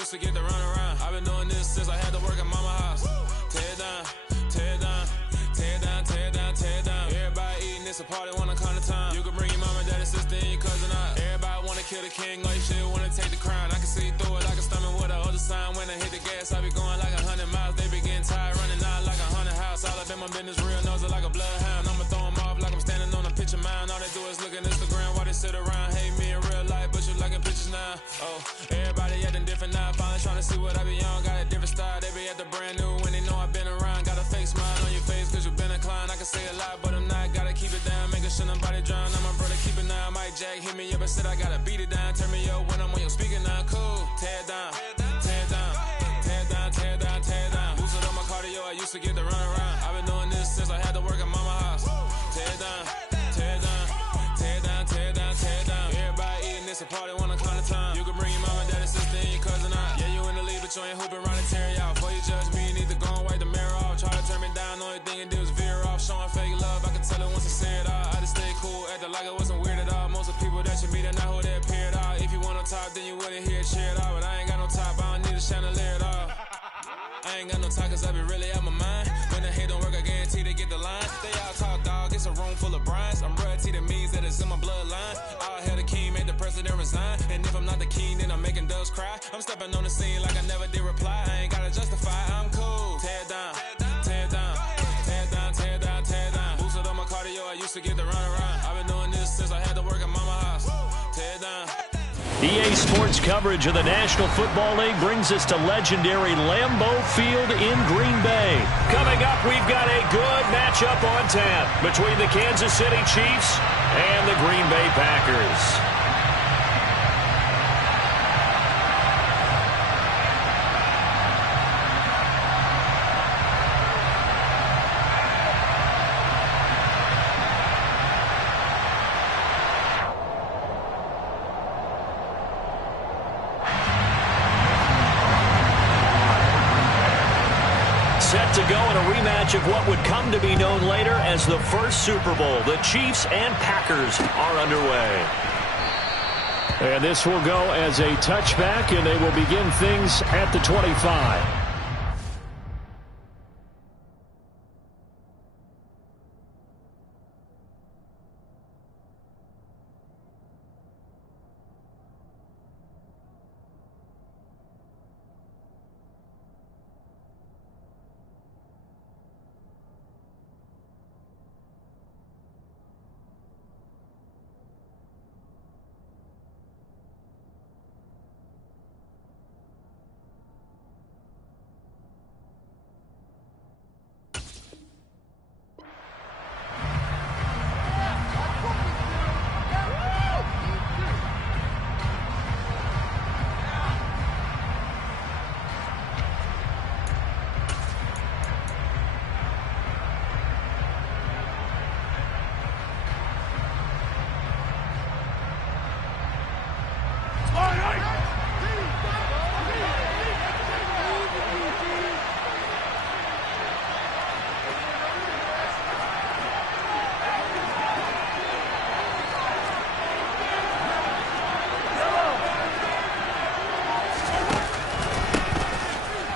used to get to run around. I've been doing this since I had to work at mama house. Tear it down, tear it down, tear it down, tear it down, tear it down. Everybody eating, it's a party, one kind of time. You can bring your mama, daddy, sister, and your cousin out. Everybody wanna kill the king, or you shit wanna take the crown. I can see through it like a stomach with a other sign. When I hit the gas, I be going like 100 miles. They be getting tired, running out like 100 house. All up in my business, real nose like a bloodhound. I'ma throw them off like I'm standing on a picture mound. All they do is look at Instagram while they sit around. Hate me in real life, but you liking pictures now. Oh, everybody acting different now. Finally trying to see what I be on. Got a different style, they be at the brand new when they know I've been around. Got a fake smile on your face cause you been inclined. I can say a lot, but I'm not. Gotta keep it down, making sure nobody drown. Now my brother keep it now. Mike Jack hit me up and said I gotta beat it down. Turn me up when I'm on your speaker now. Cool, tear it down, tear it down, tear it down, tear it down, tear it down. Boosted up my cardio, I used to get to run around. I've been doing this since I had to work at mama house. Tear it down, tear it down, tear it down, tear it down, tear it down. Everybody eating, it's a party, one kind of time. You can bring your mama, daddy, sister, and your cousin out. Yeah, you in the lead, but you ain't hooping around and tear you out. Before you judge me, you need to go and wipe the mirror off. Try to turn me down, the only thing you did was veer off. Showing fake love, I can tell it once I say it all. I just stay cool, acting like it wasn't weird at all. Most of the people that you meet are not who they appear at all. If you want on top, then you wouldn't hear it cheer at all. But I ain't got no top, I don't need a chandelier at all. I ain't got no time cause I be really out my mind. When the hate don't work, I guarantee they get the line. They all talk dog, it's a room full of Bryans. I'm royalty, that means that it's in my bloodline. All hell the king, made the president resign. And if I'm not the king, then I'm making doves cry. I'm stepping on the scene like I never did reply. I ain't gotta justify, I'm cool. Tear it down, tear it down, tear it down, tear it down, tear it down. Boosted up my cardio, I used to get to run around. I've been doing this since I had to work at mama house. Tear it down. EA Sports coverage of the National Football League brings us to legendary Lambeau Field in Green Bay. Coming up, we've got a good matchup on tap between the Kansas City Chiefs and the Green Bay Packers. Set to go in a rematch of what would come to be known later as the first Super Bowl. The Chiefs and Packers are underway. And this will go as a touchback, and they will begin things at the 25.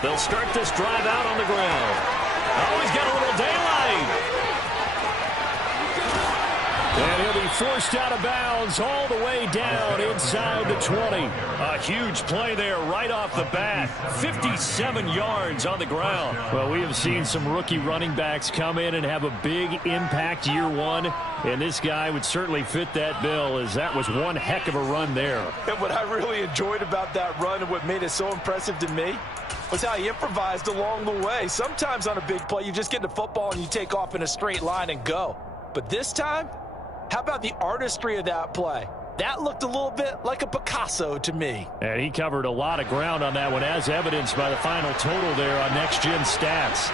They'll start this drive out on the ground. Oh, he's got a little daylight. And he'll be forced out of bounds all the way down inside the 20. A huge play there right off the bat. 57 yards on the ground. Well, we have seen some rookie running backs come in and have a big impact year one. And this guy would certainly fit that bill, as that was one heck of a run there. And what I really enjoyed about that run and what made it so impressive to me was how he improvised along the way. Sometimes on a big play, you just get the football and you take off in a straight line and go. But this time, how about the artistry of that play? That looked a little bit like a Picasso to me. And he covered a lot of ground on that one, as evidenced by the final total there on Next Gen Stats.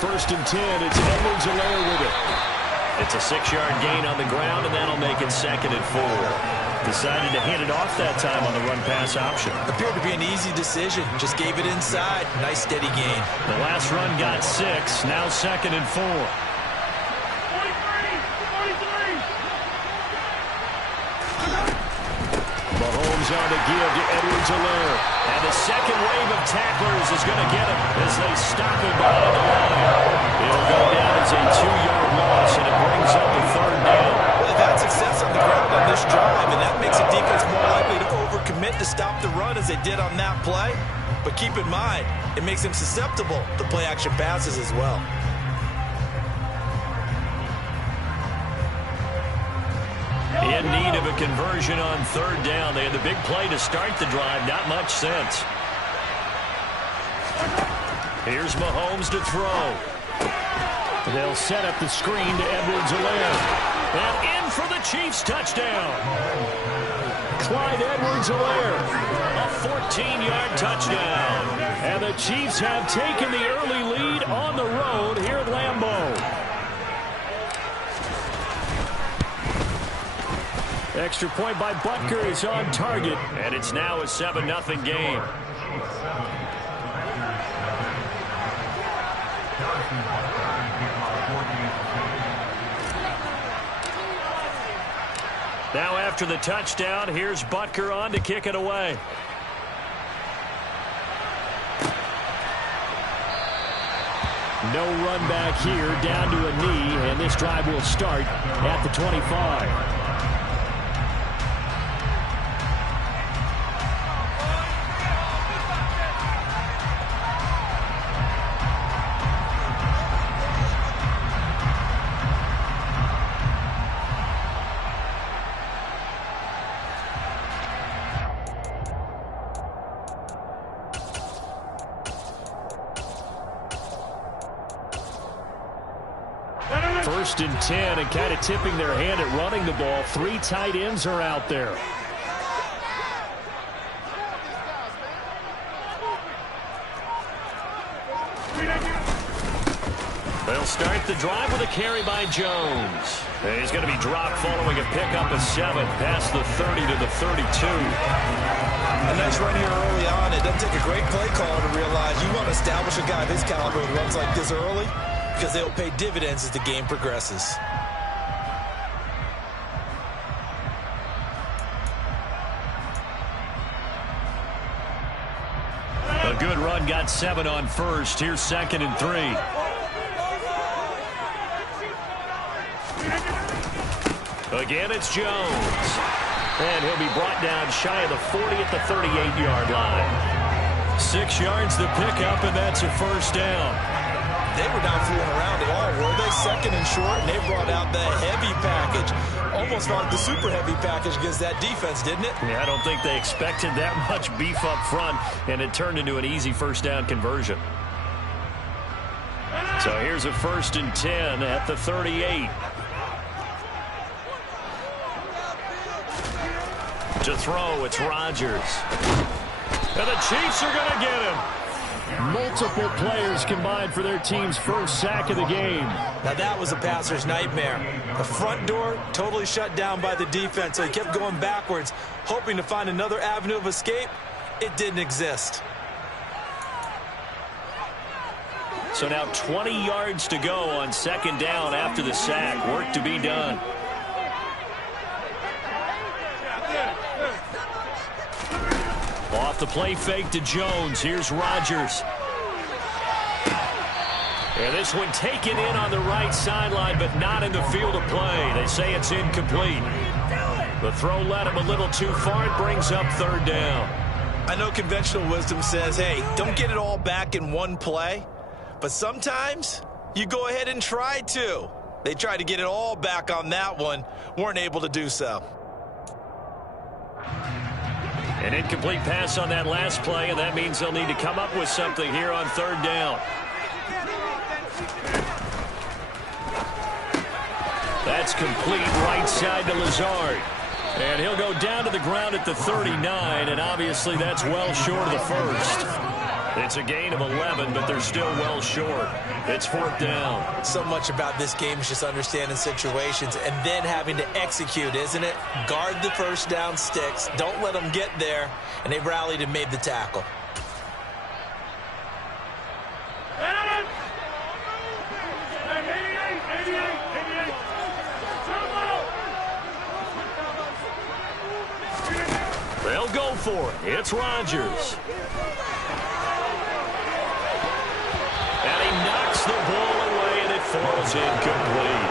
First and 10, it's Edwards-Helaire with it. It's a 6-yard gain on the ground, and that'll make it 2nd and 4. Decided to hand it off that time on the run-pass option. Appeared to be an easy decision. Just gave it inside. Nice steady gain. The last run got 6. Now 2nd and 4. 43! Mahomes on the give to Edwards-Helaire. And the second wave of tacklers is going to get him as they stop him behind the line. It'll go down as a 2-yard loss, and it brings up the third down. Well, they've had success on the ground on this drive, and that makes a defense more likely to overcommit to stop the run as they did on that play. But keep in mind, it makes them susceptible to play-action passes as well. In need of a conversion on third down. They had the big play to start the drive. Not much sense. Here's Mahomes to throw. They'll set up the screen to Edwards-Helaire. And in for the Chiefs touchdown. Clyde Edwards-Helaire. A 14-yard touchdown. And the Chiefs have taken the early lead on the road here at Lambeau. Extra point by Butker is on target. And it's now a 7-0 game. Now after the touchdown, here's Butker on to kick it away. No run back here, down to a knee, and this drive will start at the 25. First and 10, and kind of tipping their hand at running the ball. 3 tight ends are out there. They'll start the drive with a carry by Jones. And he's going to be dropped following a pickup of 7 past the 30 to the 32. A nice run here early on. It doesn't take a great play caller to realize you want to establish a guy of his caliber who runs like this early, because they'll pay dividends as the game progresses. A good run, got 7 on first. Here's 2nd and 3. Again, it's Jones. And he'll be brought down shy of the 40 at the 38-yard line. 6 yards to pick up, and that's a first down. They were not fooling around at all, were they? 2nd and short, and they brought out the heavy package. Almost like the super heavy package against that defense, didn't it? Yeah, I don't think they expected that much beef up front, and it turned into an easy first down conversion. So here's a 1st and 10 at the 38. To throw, it's Rodgers. And the Chiefs are going to get him. Multiple players combined for their team's first sack of the game. Now that was a passer's nightmare. The front door totally shut down by the defense, so he kept going backwards, hoping to find another avenue of escape. It didn't exist. So now 20 yards to go on 2nd down after the sack. Work to be done. Off the play fake to Jones. Here's Rodgers. And this one taken in on the right sideline, but not in the field of play. They say it's incomplete. The throw led him a little too far. It brings up 3rd down. I know conventional wisdom says, hey, don't get it all back in one play. But sometimes you go ahead and try to. They tried to get it all back on that one. Weren't able to do so. An incomplete pass on that last play, and that means they'll need to come up with something here on 3rd down. That's complete right side to Lazard. And he'll go down to the ground at the 39, and obviously that's well short of the first. It's a gain of 11, but they're still well short. It's 4th down. So much about this game is just understanding situations and then having to execute, isn't it? Guard the first down sticks. Don't let them get there. And they rallied and made the tackle. They'll go for it. It's Rodgers. And he knocks the ball away, and it falls incomplete.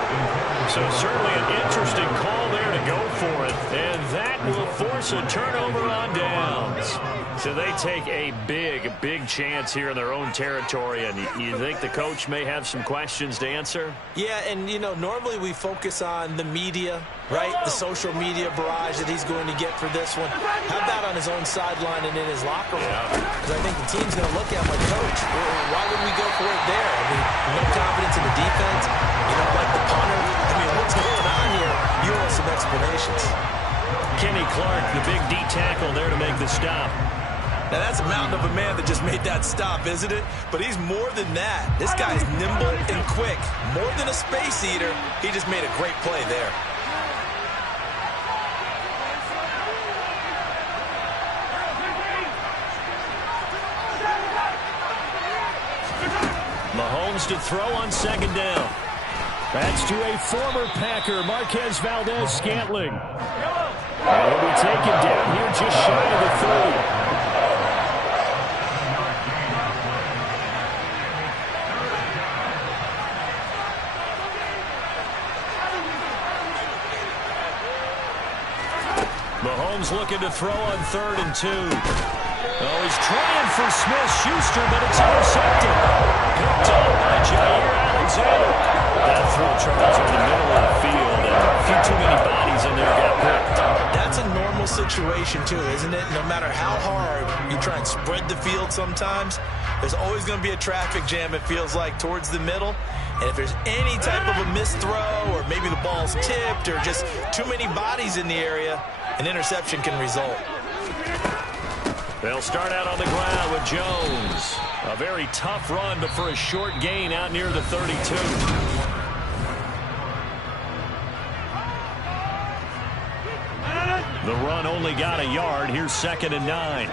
So certainly an interesting call there to go for it. And that will force a turnover on downs. So they take a big chance here in their own territory. And you think the coach may have some questions to answer? Yeah, and, you know, normally we focus on the media, right? The social media barrage that he's going to get for this one. How about on his own sideline and in his locker room? Because I think the team's going to look at him like, Coach, why would we go for it there? I mean, no confidence in the defense. You don't like the punter. I mean, what's going on here? You want some explanations. Kenny Clark, the big D tackle there to make the stop. Now, that's a mountain of a man that just made that stop, isn't it? But he's more than that. This guy's nimble and quick. More than a space eater, he just made a great play there. Mahomes to throw on second down. That's to a former Packer, Marquez Valdez-Scantling. And he'll be taken down here just shy of the 30. Mahomes looking to throw on 3rd and 2. Oh, he's trying for Smith-Schuster, but it's intercepted. Picked up by Jair Alexander. That throw travels in the middle of the field, and a few too many bodies in there got picked. That's a normal situation, too, isn't it? No matter how hard you try and spread the field sometimes, there's always going to be a traffic jam, it feels like, towards the middle. And if there's any type of a missed throw, or maybe the ball's tipped, or just too many bodies in the area, an interception can result. They'll start out on the ground with Jones. A very tough run, but for a short gain out near the 32. The run only got a yard. Here's 2nd and 9.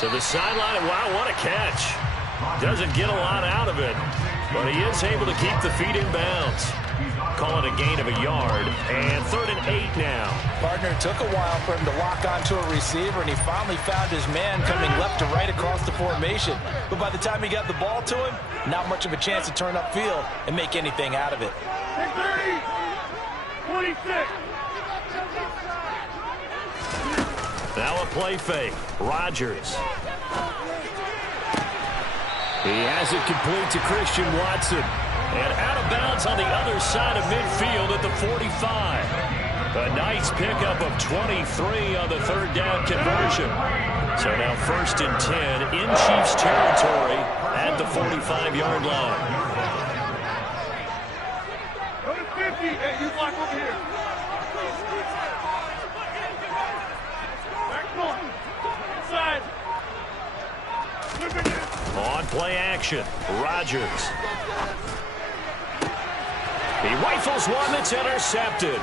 To the sideline. Wow, what a catch. Doesn't get a lot out of it, but he is able to keep the feet in bounds. Call it a gain of a yard, and 3rd and 8 now. Partner, it took a while for him to lock onto a receiver, and he finally found his man coming left to right across the formation. But by the time he got the ball to him, not much of a chance to turn upfield and make anything out of it. 26. Now a play fake. Rodgers. He has it complete to Christian Watson. And out of bounds on the other side of midfield at the 45. A nice pickup of 23 on the 3rd down conversion. So now 1st and 10 in Chiefs territory at the 45-yard line. Go to 50. Hey, you block over here. On play action, Rodgers. He rifles one that's intercepted.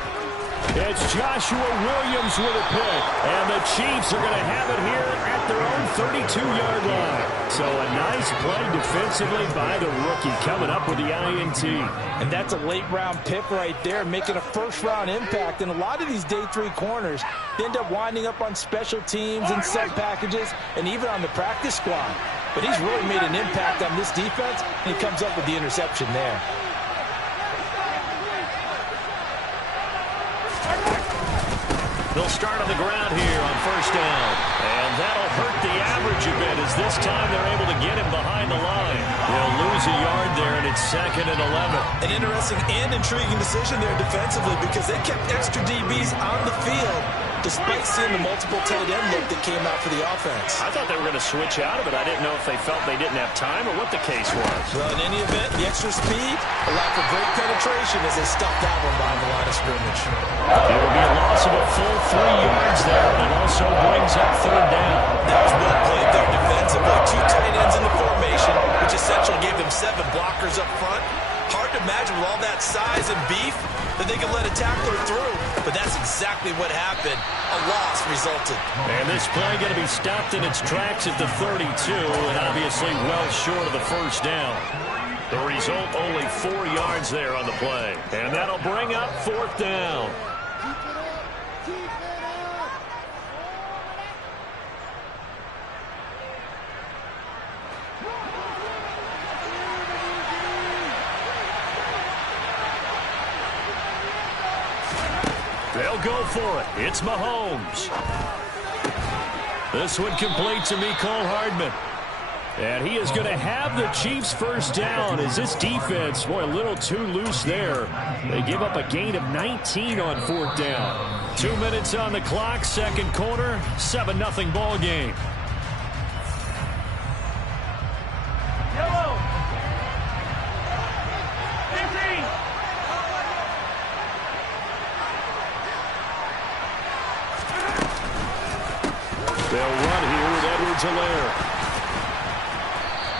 It's Joshua Williams with a pick. And the Chiefs are going to have it here at their own 32-yard line. So a nice play defensively by the rookie coming up with the INT. And that's a late-round pick right there, making a first-round impact. And a lot of these day 3 corners end up winding up on special teams and sub packages and even on the practice squad. But he's really made an impact on this defense, and he comes up with the interception there. They'll start on the ground here on 1st down. And that'll hurt the average a bit as this time they're able to get him behind the line. They'll lose a yard there, and it's 2nd and 11. An interesting and intriguing decision there defensively because they kept extra DBs on the field despite seeing the multiple tight end look that came out for the offense. I thought they were going to switch out of it. I didn't know if they felt they didn't have time or what the case was. Well, in any event, the extra speed allowed for great penetration as they stuffed that one behind the line of scrimmage. It will be a loss of a full 3 yards there, and it also brings up 3rd down. That was well played there defensively. 2 tight ends in the formation, which essentially gave them 7 blockers up front. Hard to imagine with all that size and beef that they could let a tackler through, but that's exactly exactly what happened. A loss resulted. And this play going to be stopped in its tracks at the 32, and obviously well short of the first down. The result, only 4 yards there on the play. And that'll bring up 4th down. They'll go for it. It's Mahomes. This one complete to Mecole Hardman. And he is going to have the Chiefs first down as this defense, boy, a little too loose there. They give up a gain of 19 on 4th down. 2 minutes on the clock, second quarter, 7-0 ball game. They'll run here with Edwards-Helaire.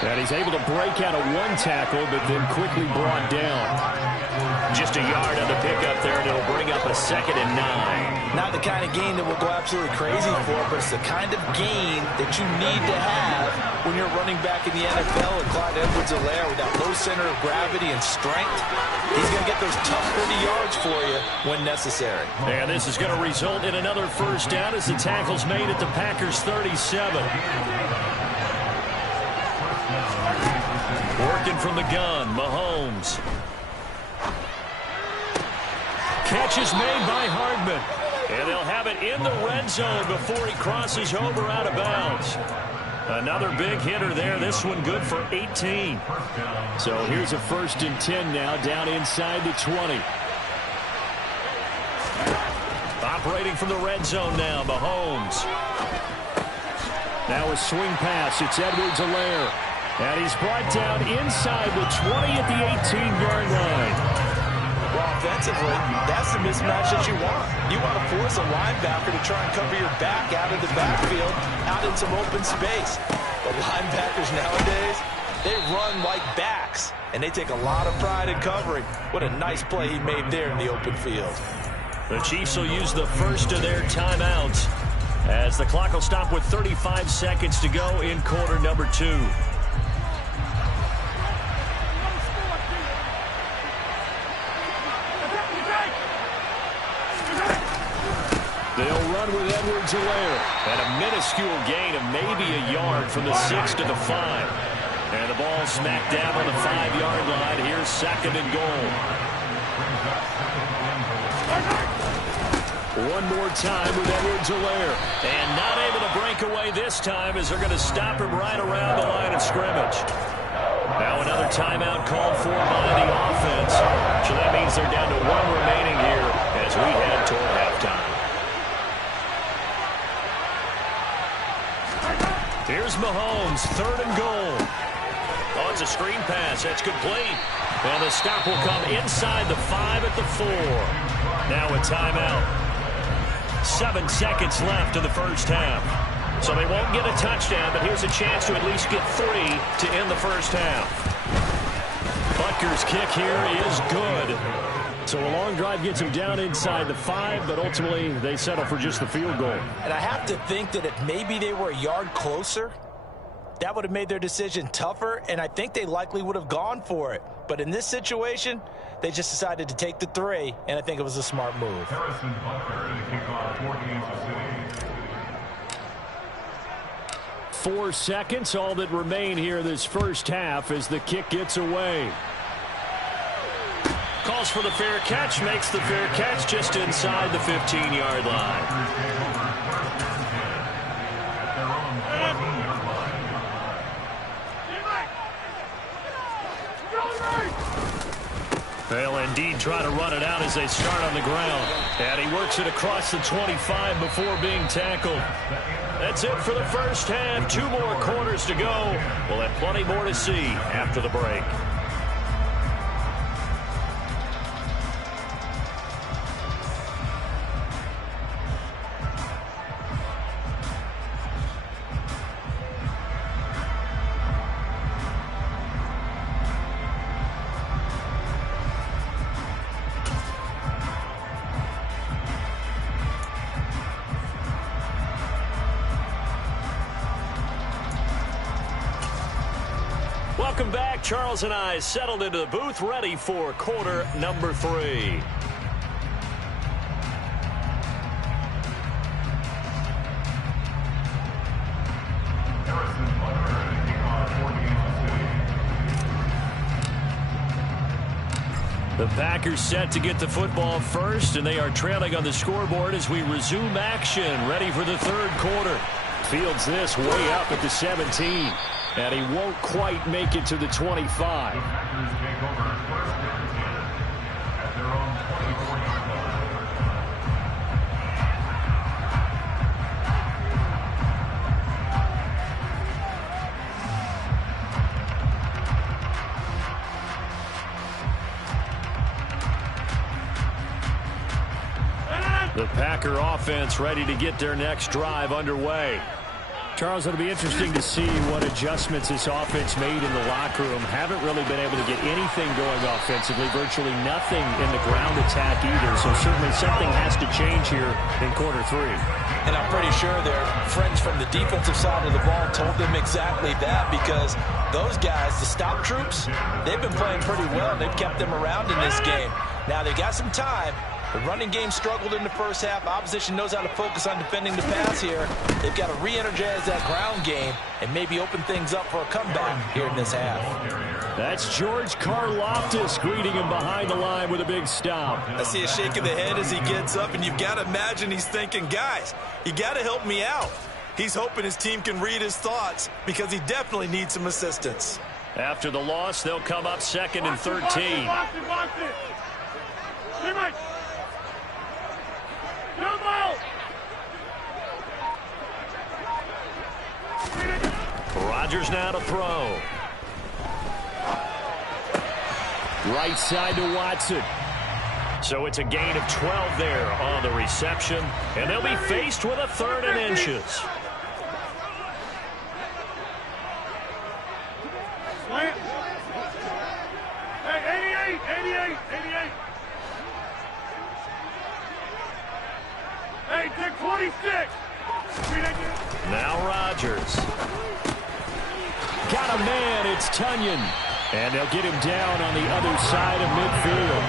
And he's able to break out of one tackle, but then quickly brought down. Just a yard on the pickup there, and it'll bring up a 2nd and 9. Not the kind of gain that we'll go absolutely crazy for, but it's the kind of gain that you need to have when you're running back in the NFL. And Clyde Edwards-Helaire, with that low center of gravity and strength, he's going to get those tough 30 yards for you when necessary. And this is going to result in another first down as the tackle's made at the Packers' 37. Working from the gun, Mahomes. Catch is made by Hardman. And they'll have it in the red zone before he crosses over out of bounds. Another big hitter there. This one good for 18. So here's a 1st and 10 now, down inside the 20. Operating from the red zone now, Mahomes. Now a swing pass. It's Edwards-Helaire. And he's brought down inside the 20 at the 18-yard line. Well, offensively, that's the mismatch that you want. You want to force a linebacker to try and cover your back out of the backfield, out in some open space. But linebackers nowadays, they run like backs, and they take a lot of pride in covering. What a nice play he made there in the open field. The Chiefs will use the first of their timeouts as the clock will stop with 35 seconds to go in quarter number 2. They'll run with Edwards-Helaire. And a minuscule gain of maybe a yard from the 6 to the 5. And the ball smack dab on the 5-yard line. Here's 2nd and goal. One more time with Edwards-Helaire. And not able to break away this time as they're going to stop him right around the line of scrimmage. Now another timeout called for by the offense. So that means they're down to 1 remaining here as we head toward halftime. Here's Mahomes, 3rd and goal. Oh, it's a screen pass. That's complete. And the stop will come inside the 5 at the 4. Now a timeout. 7 seconds left in the first half. So they won't get a touchdown, but here's a chance to at least get 3 to end the first half. Butker's kick here is good. So a long drive gets him down inside the 5, but ultimately they settle for just the field goal. And I have to think that if maybe they were a yard closer, that would have made their decision tougher, and I think they likely would have gone for it. But in this situation, they just decided to take the 3, and I think it was a smart move. 4 seconds, all that remain here this first half as the kick gets away. Calls for the fair catch, makes the fair catch just inside the 15-yard line. They'll indeed try to run it out as they start on the ground. And he works it across the 25 before being tackled. That's it for the first half. 2 more quarters to go. We'll have plenty more to see after the break. Welcome back. Charles and I settled into the booth, ready for quarter number 3. The Packers set to get the football first, and they are trailing on the scoreboard as we resume action, ready for the third quarter. Fields this way up at the 17. And he won't quite make it to the 25. The Packer offense ready to get their next drive underway. Charles, it'll be interesting to see what adjustments this offense made in the locker room. Haven't really been able to get anything going offensively, virtually nothing in the ground attack either. So certainly something has to change here in quarter 3. And I'm pretty sure their friends from the defensive side of the ball told them exactly that, because those guys, the stop troops, they've been playing pretty well. They've kept them around in this game. Now they got some time. The running game struggled in the first half. Opposition knows how to focus on defending the pass here. They've got to re-energize that ground game and maybe open things up for a comeback here in this half. That's George Karlaftis greeting him behind the line with a big stop. I see a shake of the head as he gets up, and you've got to imagine he's thinking, guys, you got to help me out. He's hoping his team can read his thoughts because he definitely needs some assistance. After the loss, they'll come up 2nd and 13. Rodgers now to throw. Right side to Watson. So it's a gain of 12 there on the reception, and they'll be faced with a 3rd and inches. Hey, 88. Hey, take 26. Now Rodgers. Got a man, it's Tunyon. And they'll get him down on the other side of midfield.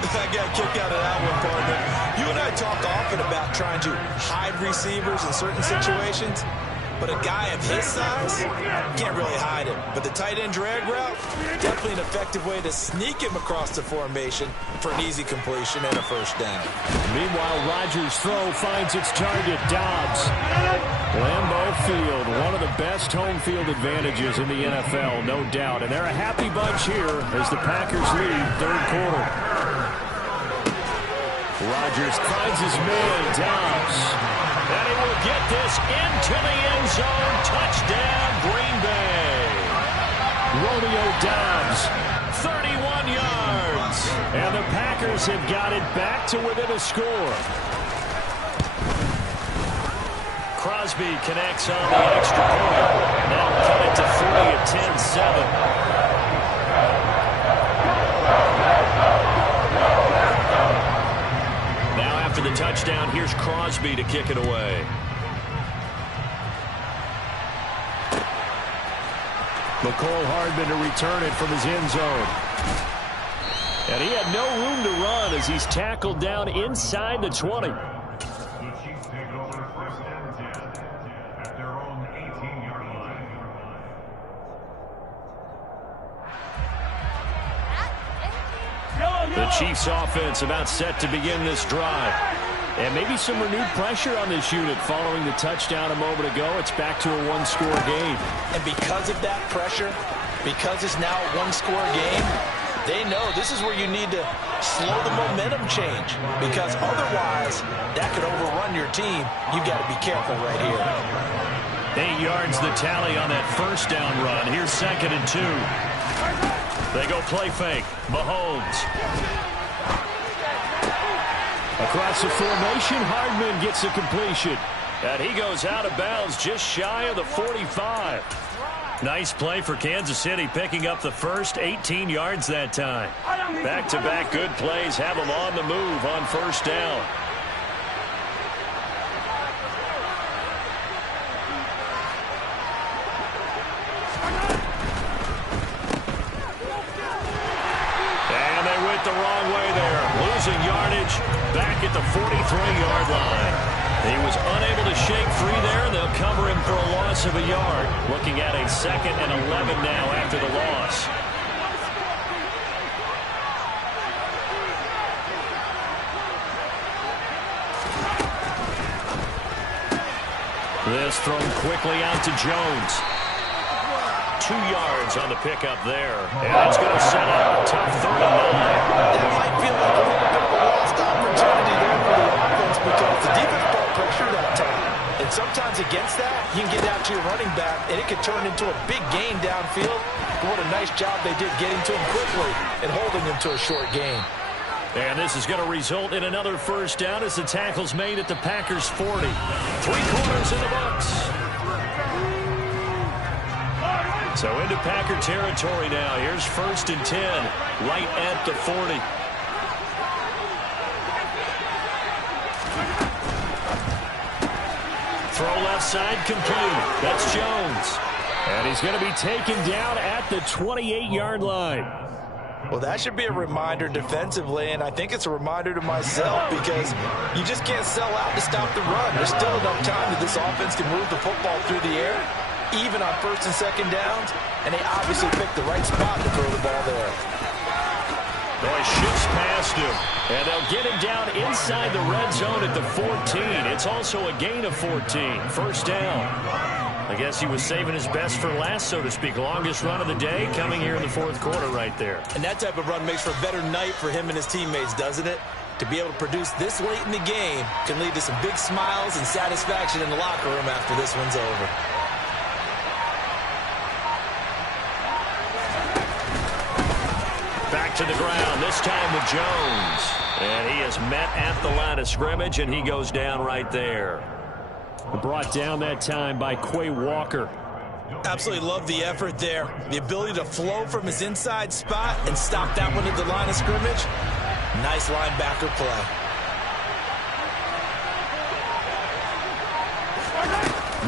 I got a kick out of that one, partner. You and I talk often about trying to hide receivers in certain situations, but a guy of his size can't really hide him. But the tight end drag route, definitely an effective way to sneak him across the formation for an easy completion and a first down. Meanwhile, Rodgers' throw finds its target, Dobbs. Lambeau Field, one of the best home field advantages in the NFL, no doubt. And they're a happy bunch here as the Packers lead third quarter. Rodgers finds his man, Dobbs. And he will get this into the end zone. Touchdown, Green Bay. Romeo Dobbs, 31 yards. And the Packers have got it back to within a score. Crosby connects on the extra point. Now cut it to 3 at 10-7. For the touchdown, here's Crosby to kick it away. McCole Hardman to return it from his end zone. And he had no room to run as he's tackled down inside the 20. The Chiefs offense about set to begin this drive. And maybe some renewed pressure on this unit following the touchdown a moment ago. It's back to a one-score game. And because of that pressure, because it's now a one-score game, they know this is where you need to slow the momentum change, because otherwise that could overrun your team. You got to be careful right here. 8 yards the tally on that first down run. Here's 2nd and 2. They go play fake. Mahomes. Across the formation, Hardman gets the completion. And he goes out of bounds just shy of the 45. Nice play for Kansas City, picking up the first 18 yards that time. Back-to-back good plays have them on the move on first down. scrimmage. Back at the 43-yard line. He was unable to shake free there. They'll cover him for a loss of a yard. Looking at a 2nd and 11 now after the loss. This thrown quickly out to Jones. 2 yards on the pickup there. And it's going to set up a tough 39. That might feel like a little bit of a lost opportunity there for the offense because the defense brought pressure that time. And sometimes against that, you can get out to your running back, and it can turn into a big gain downfield. But what a nice job they did getting to him quickly and holding him to a short gain. And this is going to result in another first down as the tackle's made at the Packers' 40. 3 quarters in the books. So into Packer territory now. Here's 1st and 10, right at the 40. Throw left side complete. That's Jones. And he's going to be taken down at the 28-yard line. Well, that should be a reminder defensively, and I think it's a reminder to myself because you just can't sell out to stop the run. There's still enough time that this offense can move the football through the air, even on 1st and 2nd downs, and they obviously picked the right spot to throw the ball there. Boy, shifts past him, and they'll get him down inside the red zone at the 14. It's also a gain of 14, 1st down. I guess he was saving his best for last, so to speak. Longest run of the day coming here in the 4th quarter right there. And that type of run makes for a better night for him and his teammates, doesn't it? To be able to produce this late in the game can lead to some big smiles and satisfaction in the locker room after this one's over. Back to the ground, this time with Jones. And he is met at the line of scrimmage, and he goes down right there. Brought down that time by Quay Walker. Absolutely love the effort there. The ability to flow from his inside spot and stop that one at the line of scrimmage. Nice linebacker play.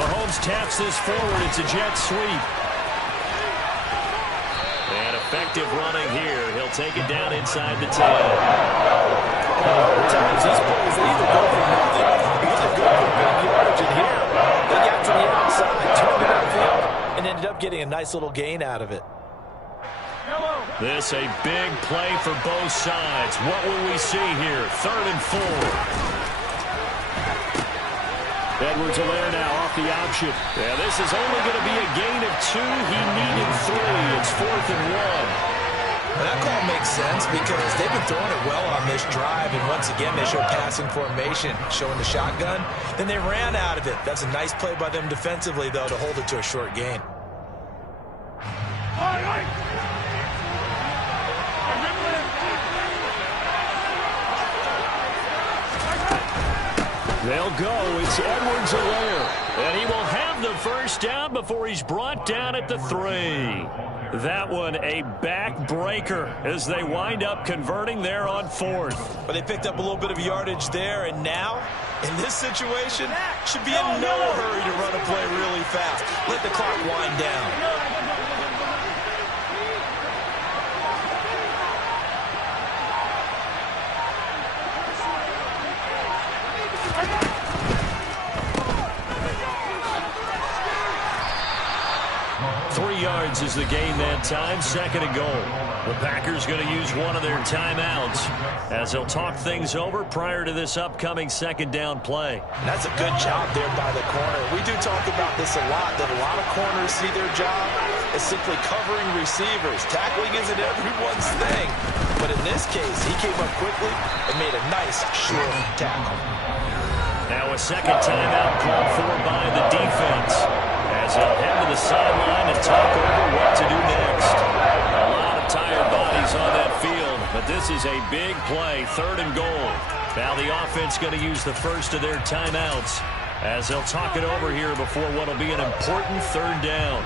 Mahomes taps this forward. It's a jet sweep. And effective running here. He'll take it down inside the 10. Times these plays, they either go for nothing, either go for big yardage, and here they got to the outside, turned it upfield, and ended up getting a nice little gain out of it. This a big play for both sides. What will we see here? 3rd and 4. Edwards-Helaire now off the option. Yeah, this is only going to be a gain of 2. He needed 3. It's 4th and 1. Well, that call makes sense because they've been throwing it well on this drive, and once again they show passing formation, showing the shotgun. Then they ran out of it. That's a nice play by them defensively, though, to hold it to a short gain. They'll go. It's Edwards-Helaire. And he will have the first down before he's brought down at the 3. That one a backbreaker as they wind up converting there on 4th. But they picked up a little bit of yardage there, and now, in this situation, should be in no hurry to run a play really fast. Let the clock wind down. Is the gain that time, 2nd and goal. The Packers going to use one of their timeouts as they'll talk things over prior to this upcoming 2nd down play. And that's a good job there by the corner. We do talk about this a lot, that a lot of corners see their job as simply covering receivers. Tackling isn't everyone's thing. But in this case, he came up quickly and made a nice short tackle. Now a 2nd timeout called for by the defense, as they'll head to the sideline and talk over what to do next. A lot of tired bodies on that field, but this is a big play, 3rd and goal. Now the offense going to use the first of their timeouts as they'll talk it over here before what will be an important 3rd down.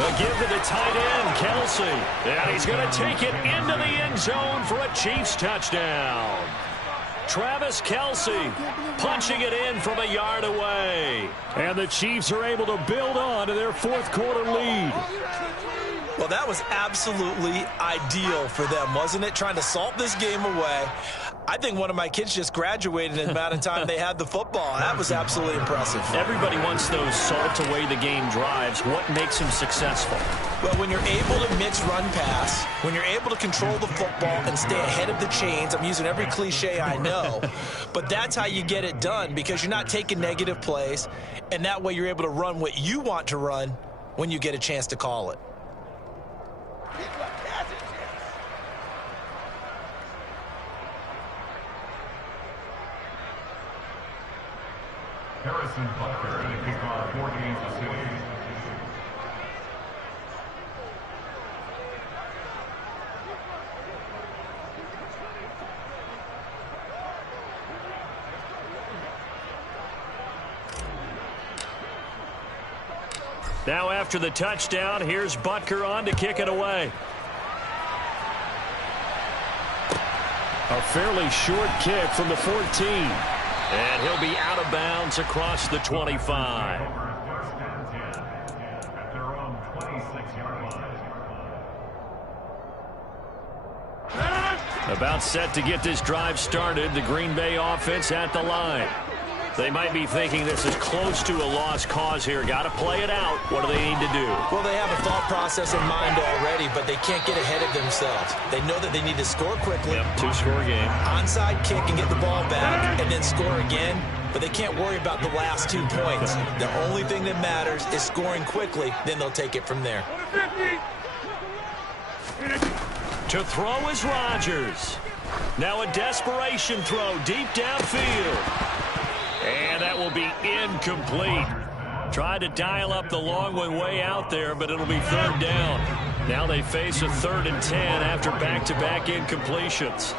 The give to the tight end, Kelsey. And he's going to take it into the end zone for a Chiefs touchdown. Travis Kelce punching it in from a yard away. And the Chiefs are able to build on to their fourth quarter lead. Well, that was absolutely ideal for them, wasn't it? Trying to salt this game away. I think one of my kids just graduated in the amount of time they had the football. That was absolutely impressive. Everybody wants those salt-away-the-game drives. What makes them successful? Well, when you're able to mix run-pass, when you're able to control the football and stay ahead of the chains, I'm using every cliche I know, but that's how you get it done because you're not taking negative plays, and that way you're able to run what you want to run when you get a chance to call it. Harrison Butker in a kickoff, 4 games to 6. Now after the touchdown, here's Butker on to kick it away. A fairly short kick from the 14. And he'll be out of bounds across the 25. About set to get this drive started, the Green Bay offense at the line. They might be thinking this is close to a lost cause here. Got to play it out. What do they need to do? Well, they have a thought process in mind already, but they can't get ahead of themselves. They know that they need to score quickly. Yep, 2-score game. Onside kick and get the ball back and then score again, but they can't worry about the last 2 points. The only thing that matters is scoring quickly, then they'll take it from there. To throw is Rodgers. Now a desperation throw deep downfield. And that will be incomplete. Tried to dial up the long way out there, but it'll be third down. Now they face a 3rd and 10 after back-to-back incompletions.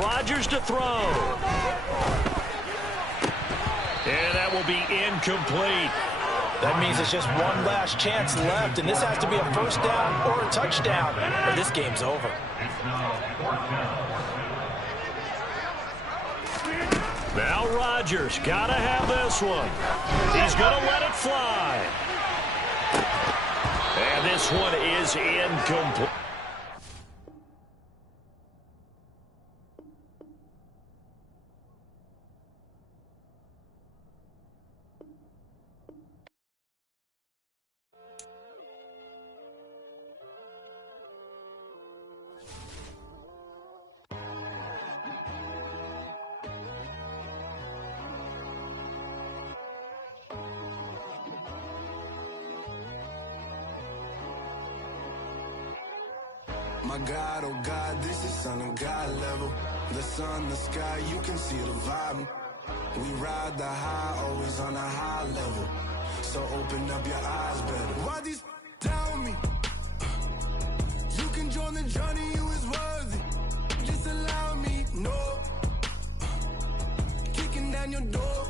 Rodgers to throw. And that will be incomplete. That means it's just one last chance left, and this has to be a first down or a touchdown, or this game's over. Now Rodgers got to have this one. He's going to let it fly. And this one is incomplete. My God, oh God, this is Son of God level. The sun, the sky, you can see the vibe. We ride the high, always on a high level. So open up your eyes better. Why these tell me? You can join the journey, you is worthy. Just allow me, no. Kicking down your door.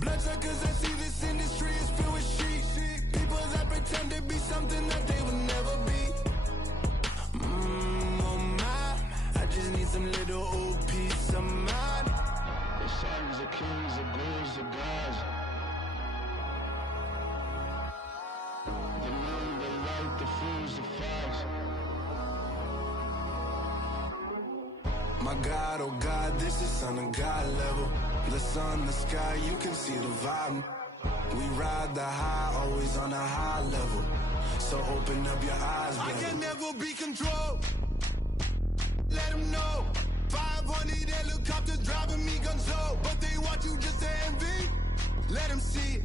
Bloodsuckers, I see this industry is filled with sheep. People that pretend to be something that they will never be. Oh my, I just need some little old peace of mind. The sons of kings, the ghouls, the gods. The moon, the light, the fools, the facts. My God, oh God, this is Son of God level. The sun, the sky, you can see the vibe. We ride the high, always on a high level. So open up your eyes, baby. I can never be controlled. Let them know. 500 helicopters driving me gunso. But they want you just to envy. Let them see it.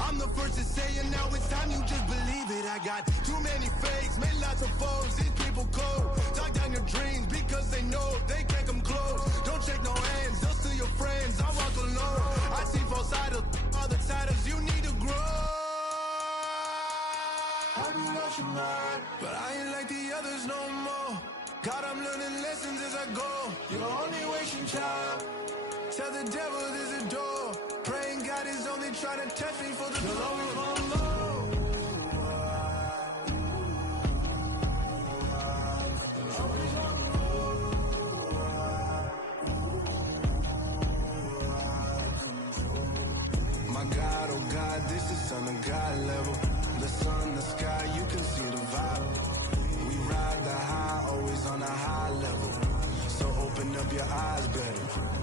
I'm the first to say it, now it's time you just believe it. I got too many fakes, made lots of foes. These people cold. Talk down your dreams because they know they can't come close. Don't shake no hands, they'll steal your friends. I walk alone. I see false idols, other titles, you need to grow. I be lost your mind, but I ain't like the others no more. God, I'm learning lessons as I go. You're only wasting time. Tell the devil there's a door. Praying God is only trying to test me for the glory. son of God level. The sun, the sky, you can see the vibe. We ride the high, always on a high level. So open up your eyes better.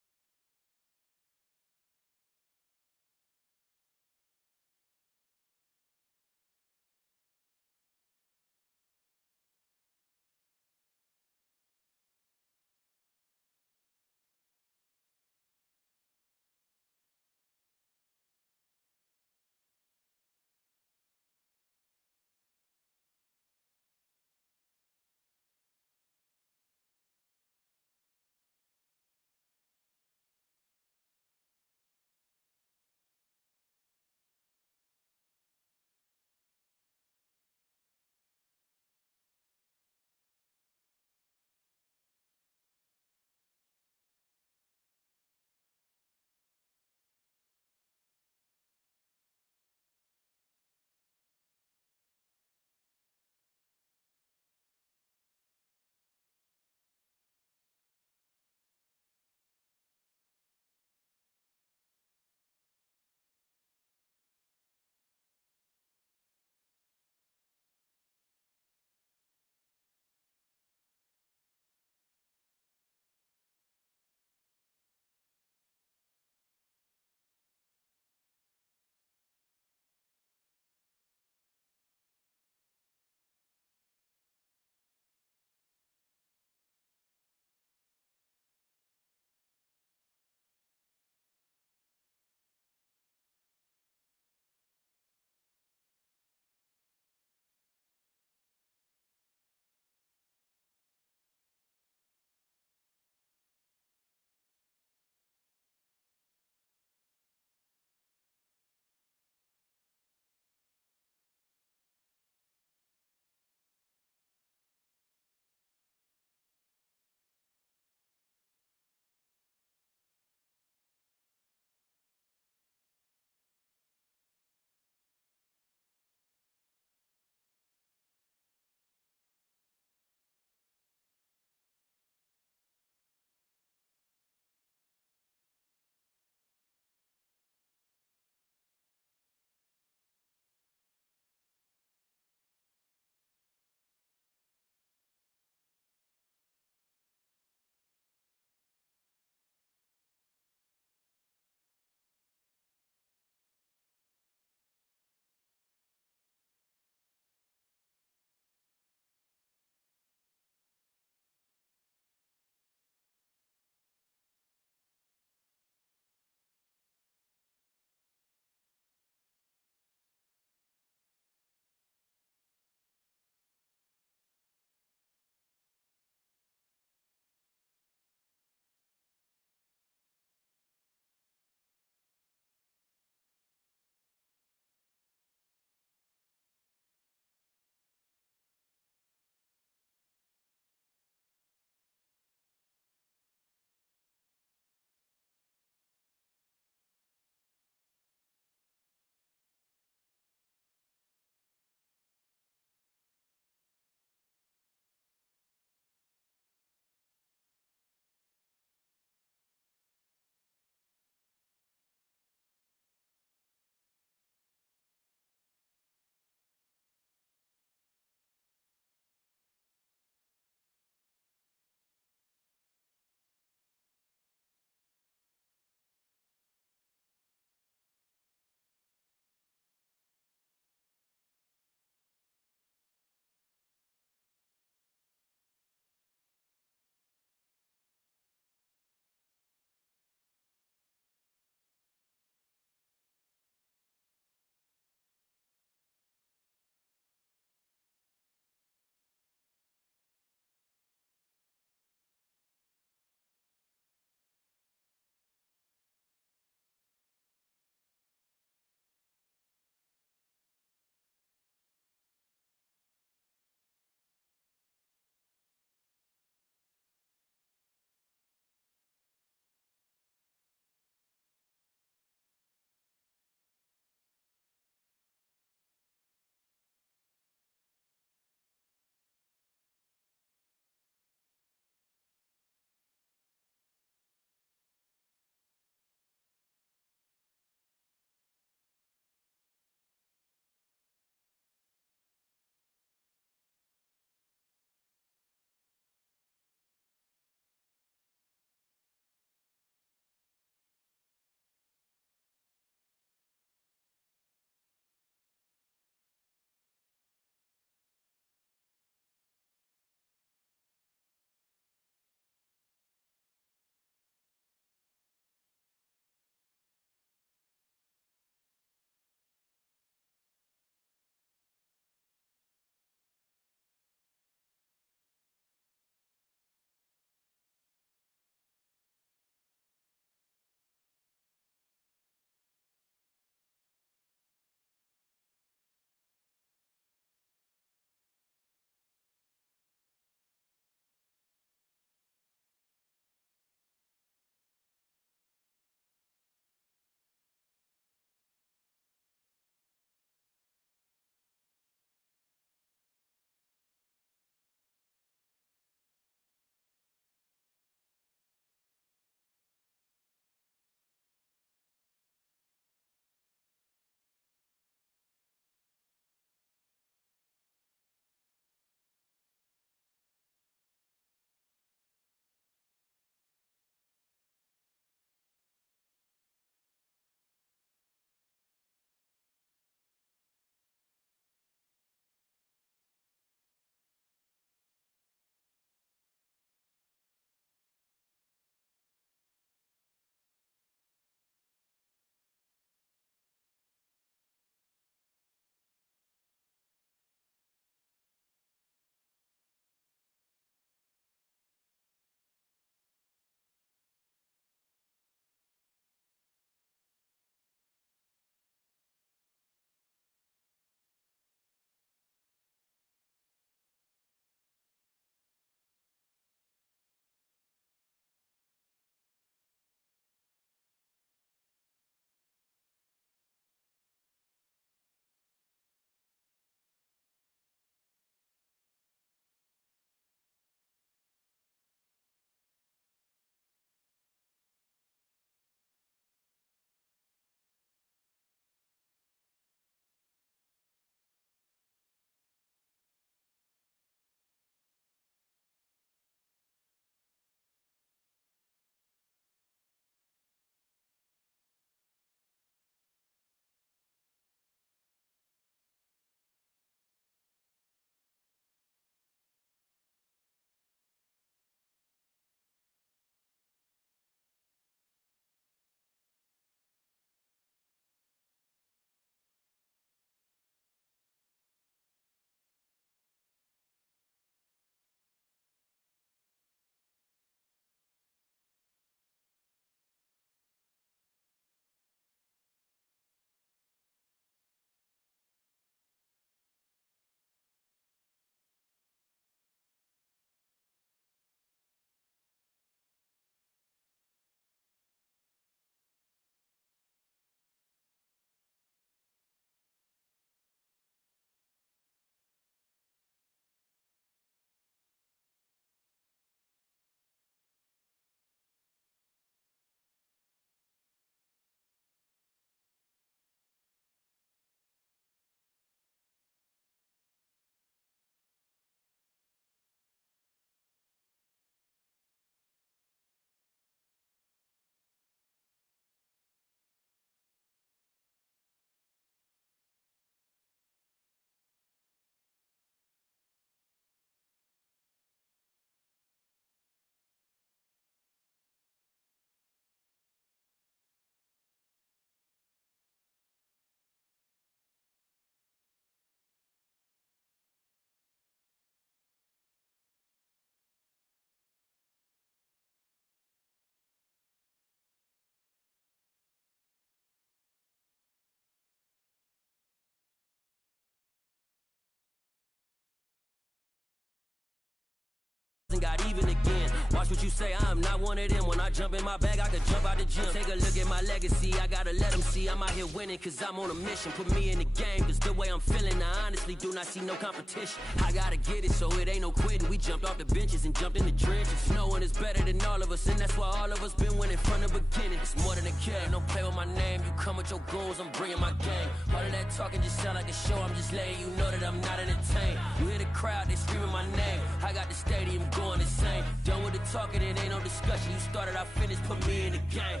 believing again. Watch what you say, I'm not one of them. When I jump in my bag, I could jump out the gym. Take a look at my legacy, I gotta let them see I'm out here winning, cause I'm on a mission. Put me in the game, cause the way I'm feeling, I honestly do not see no competition. I gotta get it, so it ain't no quitting. We jumped off the benches and jumped in the trenches. No one is better than all of us, and that's why all of us been winning from the beginning. It's more than a game, don't play with my name. You come with your goons, I'm bringing my game. All of that talking just sound like a show, I'm just letting you know that I'm not entertained. You hear the crowd, they screaming my name. I got the stadium going insane. Done with the talking, it ain't no discussion. You started, I finished, put me in the game.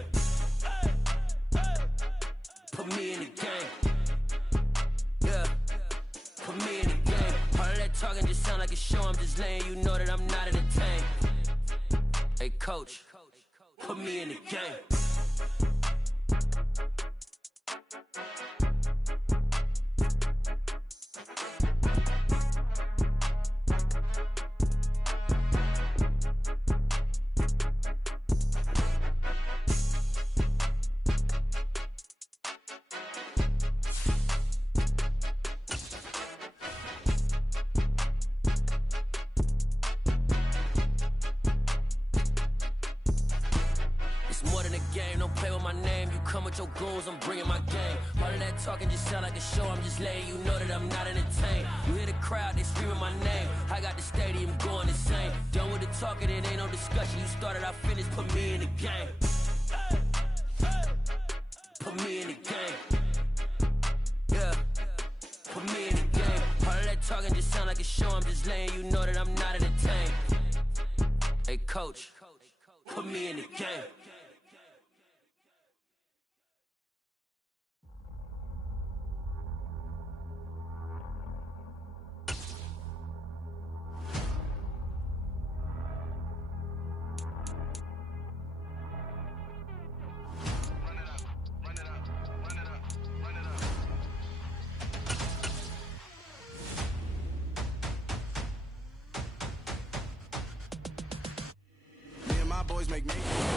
Put me in the game. Yeah, put me in the game. All of that talking just sound like a show, I'm just letting you know that I'm not entertained. Hey coach, put me in the game. More than a game, don't play with my name. You come with your goons, I'm bringing my game. All of that talking just sound like a show, I'm just letting you know that I'm not entertained. You hear the crowd, they screaming my name. I got the stadium going insane. Done with the talking, it ain't no discussion. You started, I finished, put me in the game. Put me in the game. Yeah, put me in the game. All of that talking just sound like a show, I'm just letting you know that I'm not entertained. Hey coach, put me in the game.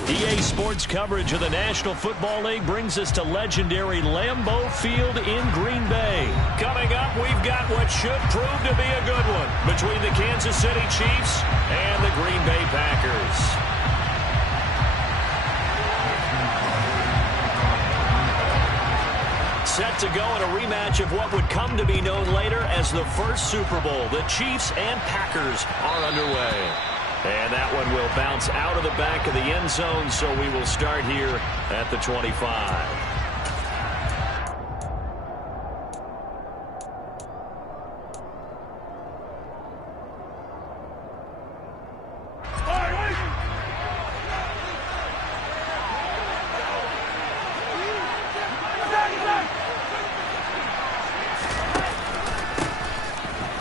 EA Sports coverage of the National Football League brings us to legendary Lambeau Field in Green Bay. Coming up, we've got what should prove to be a good one between the Kansas City Chiefs and the Green Bay Packers. Set to go in a rematch of what would come to be known later as the first Super Bowl. The Chiefs and Packers are underway. And that one will bounce out of the back of the end zone, so we will start here at the 25.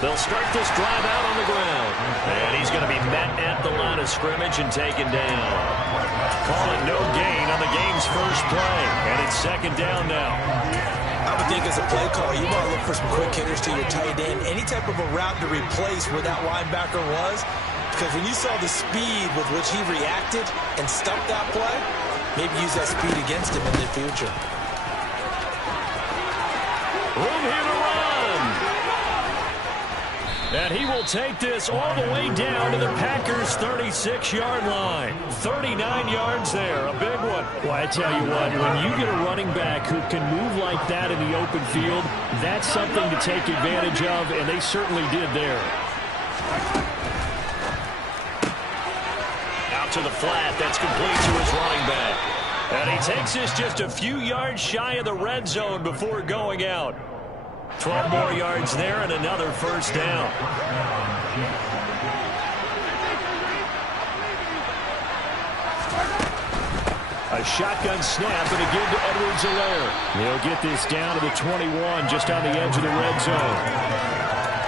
They'll start this drive out on the ground. And he's going to be met at the line of scrimmage and taken down. Call it no gain on the game's first play. And it's second down now. I would think as a play caller, you want to look for some quick hitters to your tight end. Any type of a route to replace where that linebacker was. Because when you saw the speed with which he reacted and stumped that play, maybe use that speed against him in the future. Room here to run. And he will take this all the way down to the Packers' 36-yard line. 39 yards there, a big one. Well, I tell you what, when you get a running back who can move like that in the open field, that's something to take advantage of, and they certainly did there. Out to the flat, that's complete to his running back. And he takes this just a few yards shy of the red zone before going out. 12 more yards there and another first down. A shotgun snap and again to Edwards-Helaire. He'll get this down to the 21, just on the edge of the red zone.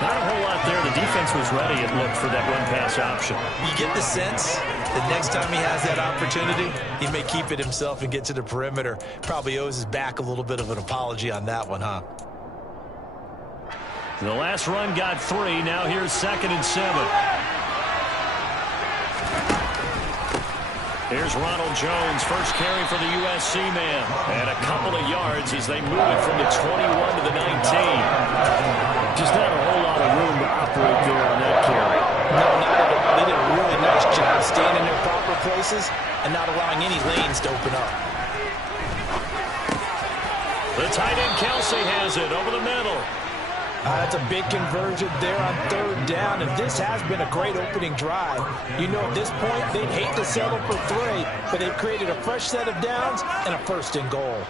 Not a whole lot there. The defense was ready, it looked, for that run-pass option. You get the sense that next time he has that opportunity, he may keep it himself and get to the perimeter. Probably owes his back a little bit of an apology on that one, huh? The last run got 3. Now here's 2nd and 7. Here's Ronald Jones, first carry for the USC man. And a couple of yards as they move it from the 21 to the 19. Just not a whole lot of room to operate there on that carry. No, not at all. They did a really nice job passes and not allowing any lanes to open up. The tight end Kelsey has it over the middle. That's a big conversion there on 3rd down, and this has been a great opening drive. You know, at this point, they'd hate to settle for 3, but they've created a fresh set of downs and a 1st and goal.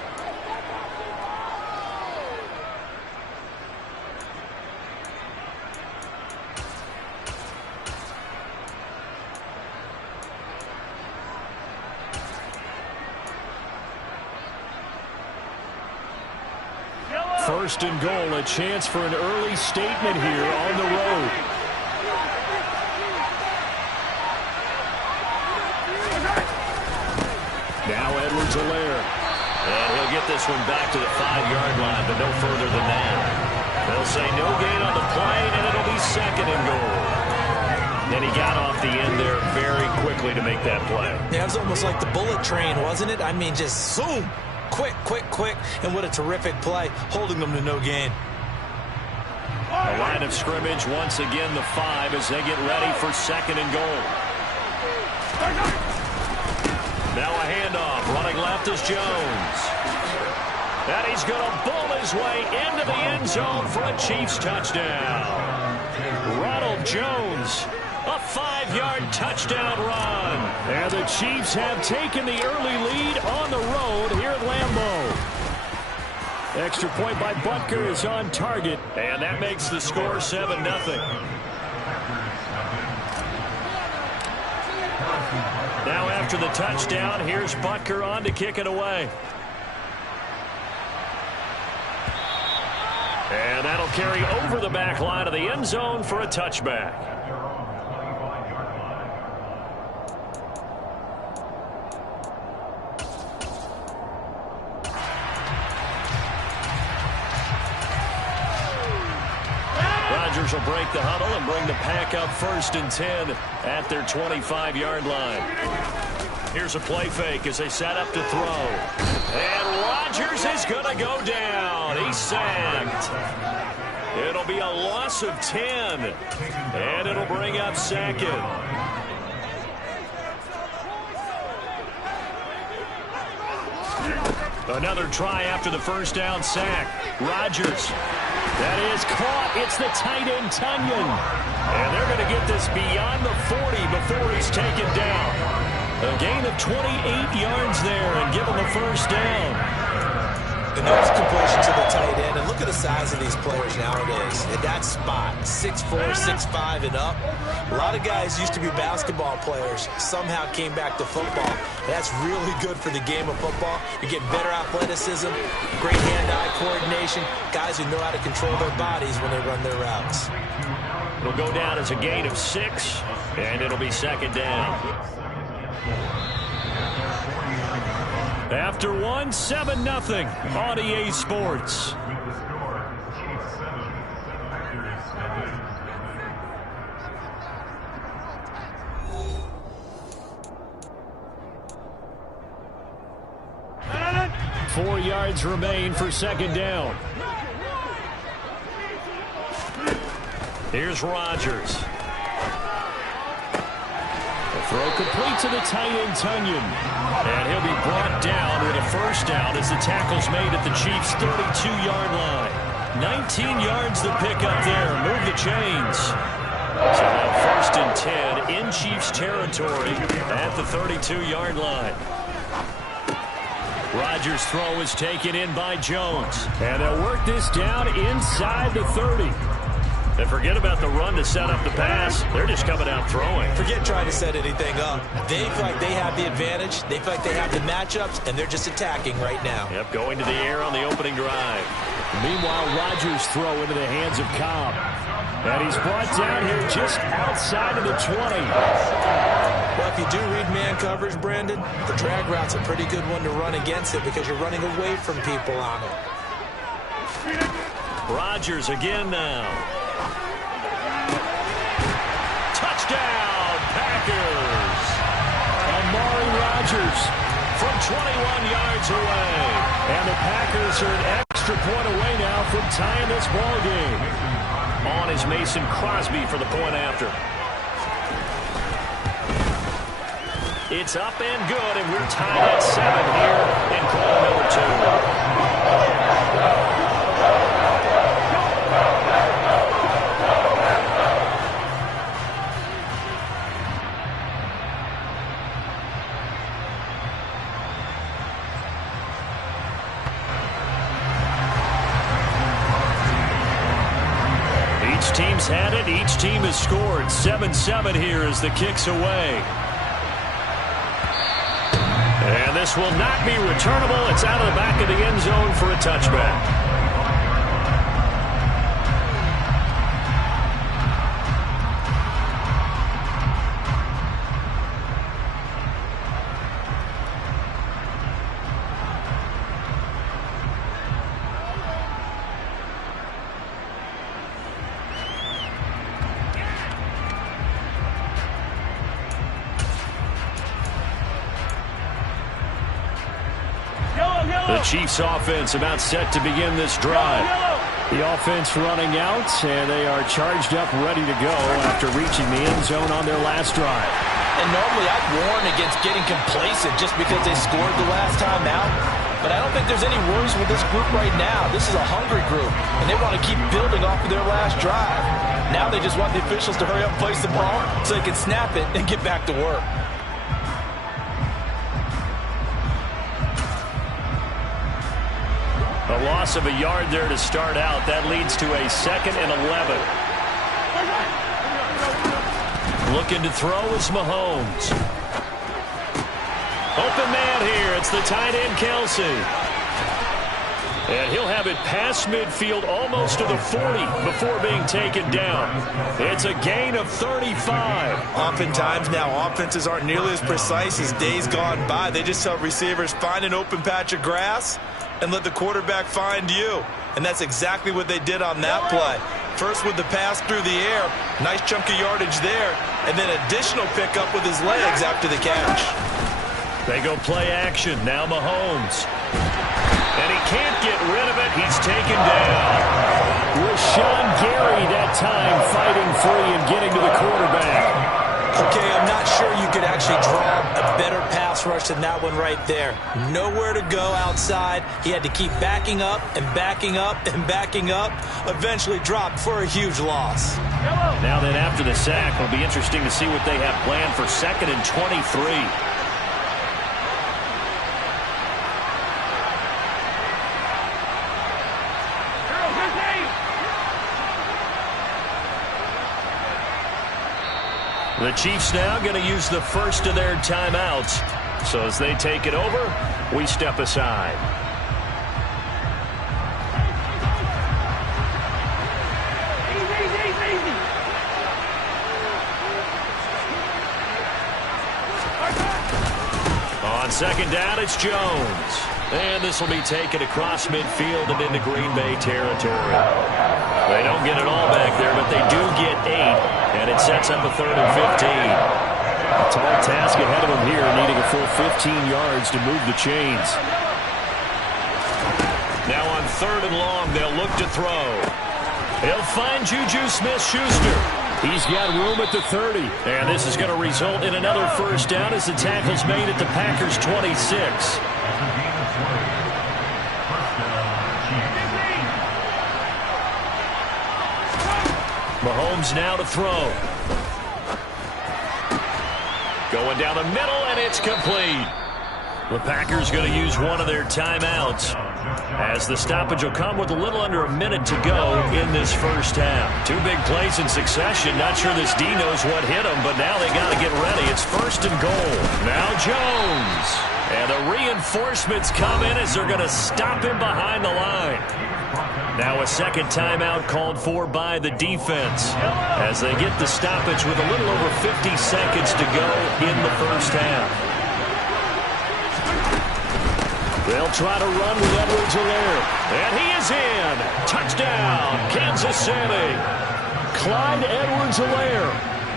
First and goal, a chance for an early statement here on the road. Now Edwards-Helaire. And he'll get this one back to the 5-yard line, but no further than that. They'll say no gain on the play, and it'll be 2nd and goal. And he got off the end there very quickly to make that play. Yeah, it was almost like the bullet train, wasn't it? I mean, just zoom. Quick, and what a terrific play, holding them to no gain. A line of scrimmage, once again the 5 as they get ready for 2nd and goal. Now a handoff, running left is Jones. And he's going to bull his way into the end zone for a Chiefs touchdown. Ronald Jones. A 5-yard touchdown run. And the Chiefs have taken the early lead on the road here at Lambeau. Extra point by Butker is on target. And that makes the score 7-0. Now after the touchdown, here's Butker on to kick it away. And that'll carry over the back line of the end zone for a touchback. Will break the huddle and bring the pack up 1st and 10 at their 25-yard line. Here's a play fake as they set up to throw. And Rodgers is going to go down. He's sacked. It'll be a loss of 10. And it'll bring up 2nd. Another try after the 1st down sack. Rodgers. That is caught. It's the tight end, Tunyon. And they're going to get this beyond the 40 before he's taken down. A gain of 28 yards there and give him the 1st down. And there's completion to the tight end. And look at the size of these players nowadays. At that spot, 6'4", 6'5", and up. A lot of guys used to be basketball players, somehow came back to football. That's really good for the game of football. You get better athleticism, great hand-eye coordination, guys who know how to control their bodies when they run their routes. It'll go down as a gain of 6, and it'll be 2nd down. After 7-0 on EA Sports. Four yards remain for 2nd down. Here's Rodgers. The throw complete to the tight end, Tunyon. And he'll be brought down with a 1st down as the tackle's made at the Chiefs' 32-yard line. 19 yards to pick up there. Move the chains. So now 1st and 10 in Chiefs territory at the 32-yard line. Rodgers' throw is taken in by Jones. And they'll work this down inside the 30. And forget about the run to set up the pass. They're just coming out throwing. Forget trying to set anything up. They feel like they have the advantage. They feel like they have the matchups, and they're just attacking right now. Yep, going to the air on the opening drive. Meanwhile, Rodgers' throw into the hands of Cobb. And he's brought down here just outside of the 20. Well, if you do read man coverage, Brandon, the drag route's a pretty good one to run against it because you're running away from people on it. Rodgers again now. Touchdown, Packers! Amari Rodgers from 21 yards away. And the Packers are an extra point away now from tying this ball game. On is Mason Crosby for the point after. It's up and good, and we're tied at 7 here in quarter number 2. Each team's had it. Each team has scored. 7-7 here as the kick's away. And this will not be returnable. It's out of the back of the end zone for a touchback. The Chiefs offense about set to begin this drive. The offense running out, and they are charged up, ready to go after reaching the end zone on their last drive. And normally I'd warn against getting complacent just because they scored the last time out. But I don't think there's any worries with this group right now. This is a hungry group, and they want to keep building off of their last drive. Now they just want the officials to hurry up and place the ball so they can snap it and get back to work. A loss of a yard there to start out. That leads to a 2nd and 11. Looking to throw is Mahomes. Open man here. It's the tight end, Kelsey. And he'll have it past midfield almost to the 40 before being taken down. It's a gain of 35. Oftentimes now offenses aren't nearly as precise as days gone by. They just tell receivers, find an open patch of grass and let the quarterback find you. And that's exactly what they did on that play. First with the pass through the air, nice chunk of yardage there, and then additional pickup with his legs after the catch. They go play action. Now Mahomes. And he can't get rid of it. He's taken down. Rashawn Gary that time fighting free and getting to the quarterback. Okay, I'm not sure you could actually draw a better pass rush than that one right there. Nowhere to go outside. He had to keep backing up and backing up and backing up. Eventually dropped for a huge loss. Now then, after the sack, it'll be interesting to see what they have planned for 2nd and 23. The Chiefs now going to use the first of their timeouts. So as they take it over, we step aside. On 2nd down, it's Jones. And this will be taken across midfield and into Green Bay territory. They don't get it all back there, but they do get 8. And it sets up a 3rd and 15. A tall task ahead of them here, needing a full 15 yards to move the chains. Now on 3rd and long, they'll look to throw. He'll find Juju Smith-Schuster. He's got room at the 30. And this is going to result in another first down as the tackle's made at the Packers' 26. Mahomes now to throw. Going down the middle, and it's complete. The Packers going to use one of their timeouts, as the stoppage will come with a little under a minute to go in this first half. 2 big plays in succession. Not sure this D knows what hit him, but now they got to get ready. It's 1st and goal. Now Jones. And the reinforcements come in as they're going to stop him behind the line. Now a 2nd timeout called for by the defense as they get the stoppage with a little over 50 seconds to go in the first half. They'll try to run with Edwards-Helaire. And he is in. Touchdown, Kansas City. Clyde Edwards-Helaire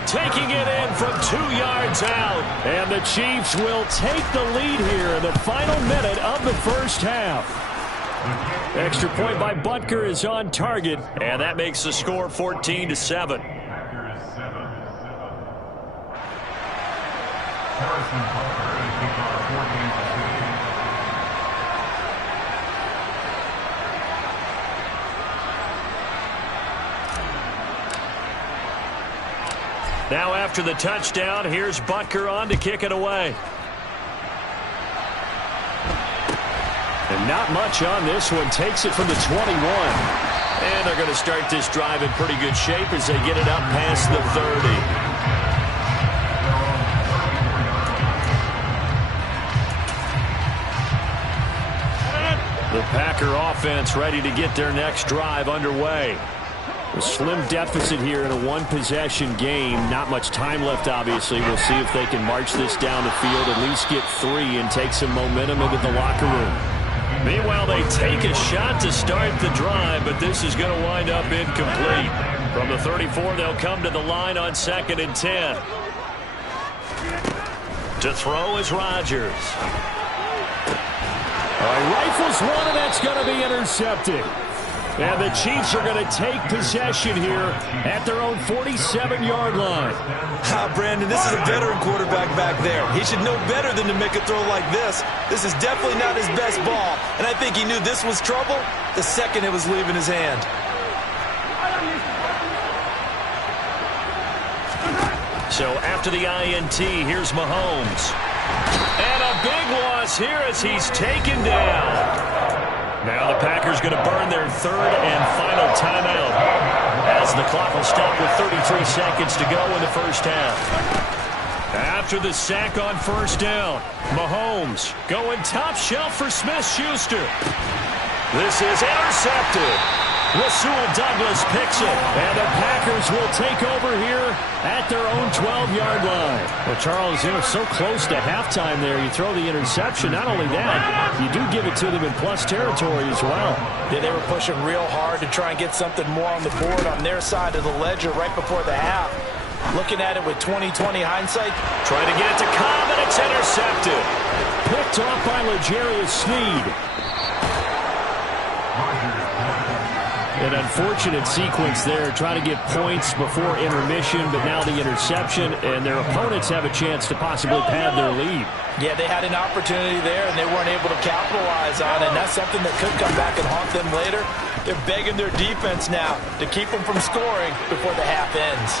taking it in from 2 yards out. And the Chiefs will take the lead here in the final minute of the first half. Extra point by Butker is on target, and that makes the score 14-7. Austin Butker to kick off for Kansas City. Now after the touchdown, here's Butker on to kick it away. And not much on this one. Takes it from the 21. And they're going to start this drive in pretty good shape as they get it up past the 30. The Packer offense ready to get their next drive underway. A slim deficit here in a one-possession game. Not much time left, obviously. We'll see if they can march this down the field, at least get 3, and take some momentum into the locker room. Meanwhile, they take a shot to start the drive, but this is going to wind up incomplete. From the 34, they'll come to the line on 2nd and 10. To throw is Rodgers. Rifles one, and that's going to be intercepted. And the Chiefs are going to take possession here at their own 47-yard line. Brandon, this is a veteran quarterback back there. He should know better than to make a throw like this. This is definitely not his best ball. And I think he knew this was trouble the second it was leaving his hand. So after the INT, here's Mahomes. And a big loss here as he's taken down. Now the Packers going to burn their 3rd and final timeout as the clock will stop with 33 seconds to go in the first half. After the sack on 1st down, Mahomes going top shelf for Smith-Schuster. This is intercepted. Rasul Douglas picks it, and the Packers will take over here at their own 12-yard line. Well, Charles, so close to halftime there. You throw the interception. Not only that, you do give it to them in plus territory as well. Yeah, they were pushing real hard to try and get something more on the board on their side of the ledger right before the half. Looking at it with 20/20 hindsight. Trying to get it to Cobb, and it's intercepted. Picked off by L'Jarius Sneed. An unfortunate sequence there, trying to get points before intermission, but now the interception, and their opponents have a chance to possibly pad their lead. Yeah, they had an opportunity there, and they weren't able to capitalize on it, and that's something that could come back and haunt them later. They're begging their defense now to keep them from scoring before the half ends.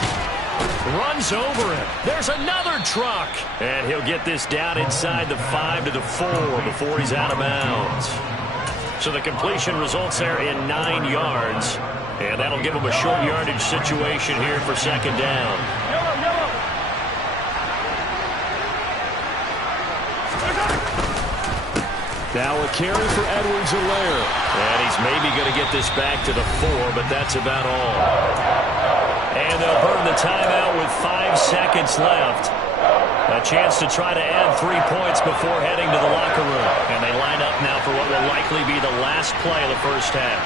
Runs over it. There's another truck. And he'll get this down inside the 5 to the 4 before he's out of bounds. So the completion results there in 9 yards. And that'll give them a short yardage situation here for 2nd down. Now a carry for Edwards-Helaire. And he's maybe going to get this back to the 4, but that's about all. And they'll burn the timeout with 5 seconds left. A chance to try to add 3 points before heading to the locker room. And they line up now for what will likely be the last play of the first half.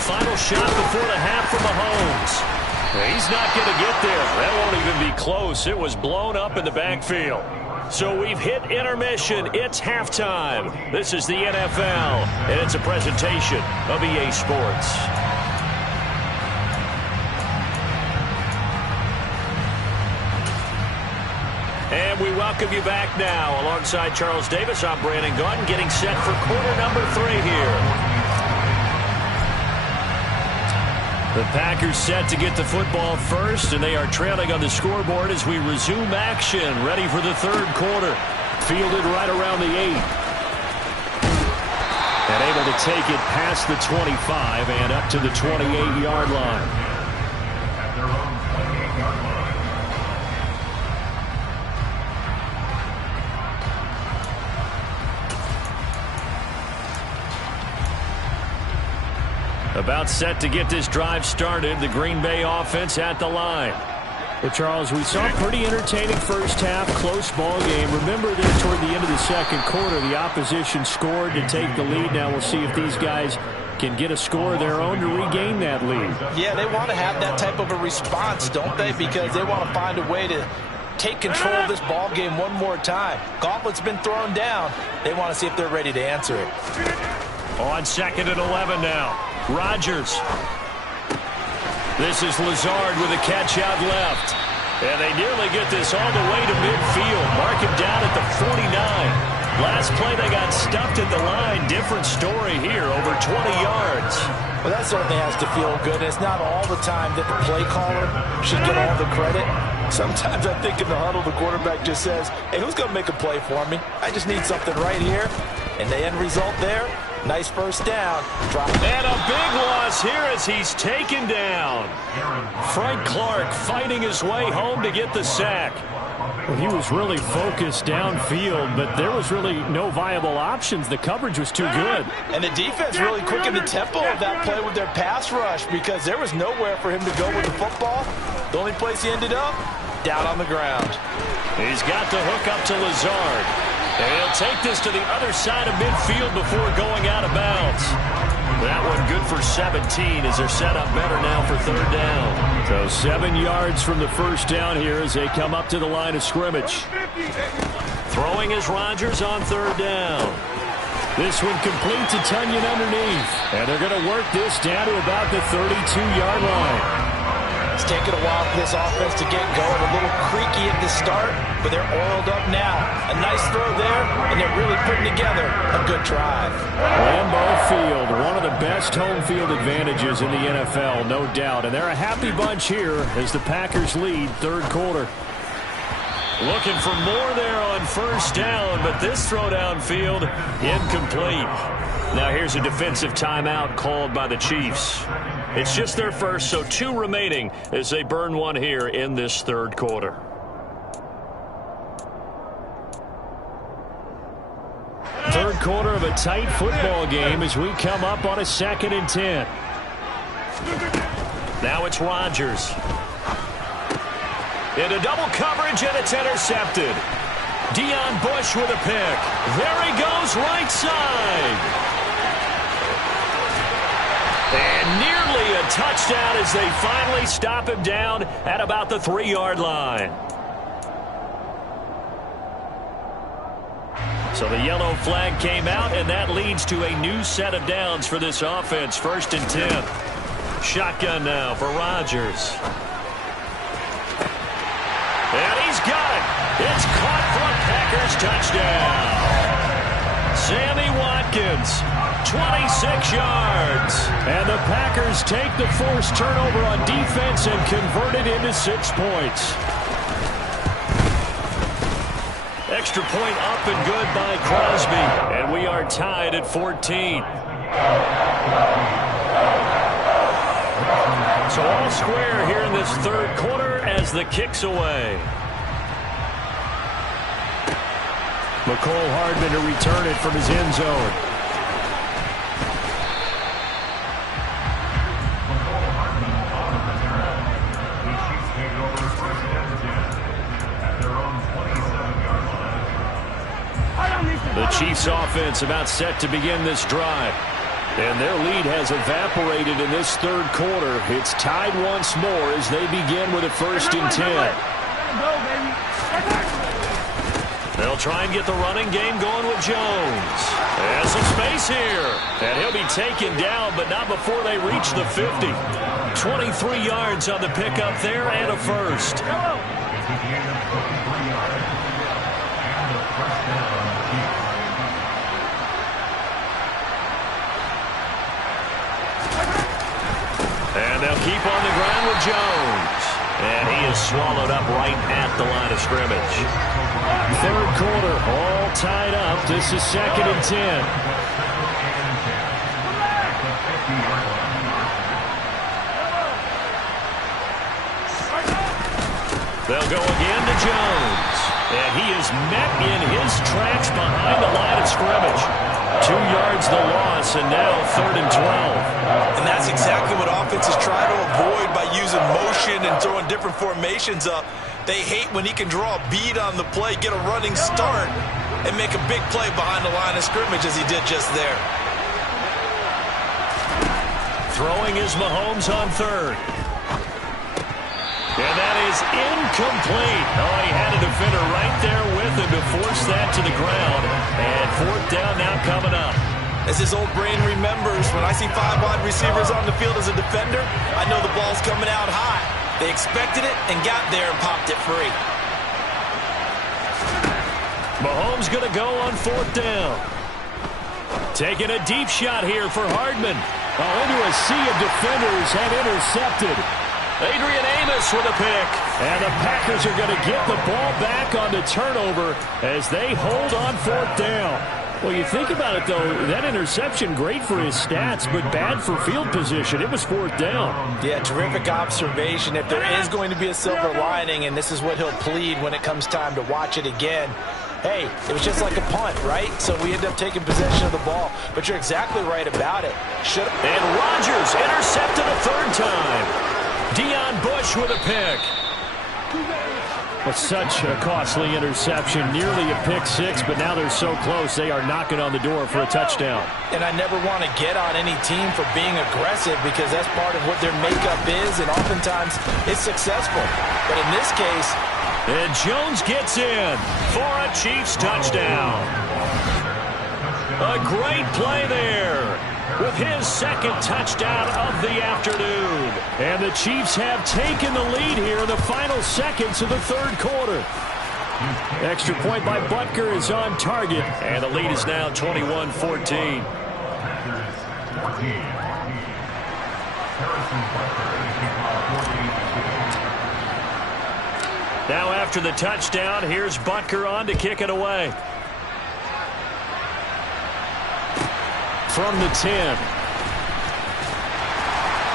Final shot before the half for Mahomes. He's not going to get there. That won't even be close. It was blown up in the backfield. So we've hit intermission. It's halftime. This is the NFL, and it's a presentation of EA Sports. And we welcome you back now. Alongside Charles Davis, I'm Brandon Gaudin, getting set for quarter number 3 here. The Packers set to get the football first, and they are trailing on the scoreboard as we resume action, ready for the 3rd quarter. Fielded right around the 8. And able to take it past the 25 and up to the 28-yard line. At their own 28-yard line. About set to get this drive started. The Green Bay offense at the line. Well, Charles, we saw a pretty entertaining first half, close ball game. Remember there toward the end of the 2nd quarter, the opposition scored to take the lead. Now we'll see if these guys can get a score of their own to regain that lead. Yeah, they want to have that type of a response, don't they? Because they want to find a way to take control of this ball game one more time. Gauntlet's been thrown down. They want to see if they're ready to answer it. On 2nd and 11 now. Rodgers. This is Lazard with a catch out left. And they nearly get this all the way to midfield. Mark him down at the 49. Last play they got stuffed at the line. Different story here, over 20 yards. Well, that certainly has to feel good. It's not all the time that the play caller should get all the credit. Sometimes I think in the huddle, the quarterback just says, hey, who's going to make a play for me? I just need something right here. And the end result there, nice first down. And a big loss here as he's taken down. Frank Clark fighting his way home to get the sack. Well, he was really focused downfield, but there was really no viable options. The coverage was too good. And the defense really quickened the tempo of that play with their pass rush because there was nowhere for him to go with the football. The only place he ended up, down on the ground. He's got the hook up to Lazard. And he'll take this to the other side of midfield before going out of bounds. That one good for 17 as they're set up better now for third down. So 7 yards from the first down here as they come up to the line of scrimmage. Throwing is Rodgers on third down. This one complete to Tunyon underneath. And they're going to work this down to about the 32-yard line. It's taken a while for this offense to get going. A little creaky at the start, but they're oiled up now. A nice throw there, and they're really putting together a good drive. Lambeau Field, one of the best home field advantages in the NFL, no doubt. And they're a happy bunch here as the Packers lead third quarter. Looking for more there on first down, but this throw downfield incomplete. Now here's a defensive timeout called by the Chiefs. It's just their first, so 2 remaining as they burn one here in this third quarter. Third quarter of a tight football game as we come up on a 2nd and 10. Now it's Rodgers. Into double coverage, and it's intercepted. Deion Bush with a pick. There he goes, right side. And nearly a touchdown as they finally stop him down at about the 3-yard line. So the yellow flag came out, and that leads to a new set of downs for this offense. 1st and 10. Shotgun now for Rodgers. And he's got it. It's caught for a Packers touchdown. Sammy Watkins, 26 yards. And the Packers take the forced turnover on defense and convert it into 6 points. Extra point up and good by Crosby. And we are tied at 14. So all square here in this third quarter as the kick's away. McCole Hardman to return it from his end zone. The Chiefs offense about set to begin this drive. And their lead has evaporated in this third quarter. It's tied once more as they begin with a 1st and 10. They'll try and get the running game going with Jones. Has some space here. And he'll be taken down, but not before they reach the 50. 23 yards on the pickup there and a first. And they'll keep on the ground with Jones. And he is swallowed up right at the line of scrimmage. Third quarter, all tied up. This is 2nd and 10. They'll go again to Jones. And he is met in his tracks behind the line of scrimmage. 2 yards the loss, and now 3rd and 12. And that's exactly what offenses try to avoid by using motion and throwing different formations up. They hate when he can draw a bead on the play, get a running start, and make a big play behind the line of scrimmage as he did just there. Throwing is Mahomes on third. And that is incomplete. Oh, he had a defender right there with him to force that to the ground. And 4th down now coming up. As his old brain remembers, when I see 5 wide receivers on the field as a defender, I know the ball's coming out high. They expected it and got there and popped it free. Mahomes going to go on 4th down. Taking a deep shot here for Hardman. Oh, into a sea of defenders and intercepted. Adrian Amos with a pick. And the Packers are going to get the ball back on the turnover as they hold on 4th down. Well, you think about it, though, that interception, great for his stats, but bad for field position. It was 4th down. Yeah, terrific observation. If there is going to be a silver lining, and this is what he'll plead when it comes time to watch it again, hey, it was just like a punt, right? So we end up taking possession of the ball. But you're exactly right about it. And Rodgers intercepted a 3rd time. Deion Bush with a pick. But such a costly interception, nearly a pick six, but now they're so close they are knocking on the door for a touchdown. And I never want to get on any team for being aggressive because that's part of what their makeup is, and oftentimes it's successful. But in this case... And Jones gets in for a Chiefs touchdown. A great play there with his 2nd touchdown of the afternoon. And the Chiefs have taken the lead here in the final seconds of the 3rd quarter. Extra point by Butker is on target. And the lead is now 21-14. Now after the touchdown, here's Butker on to kick it away. From the 10.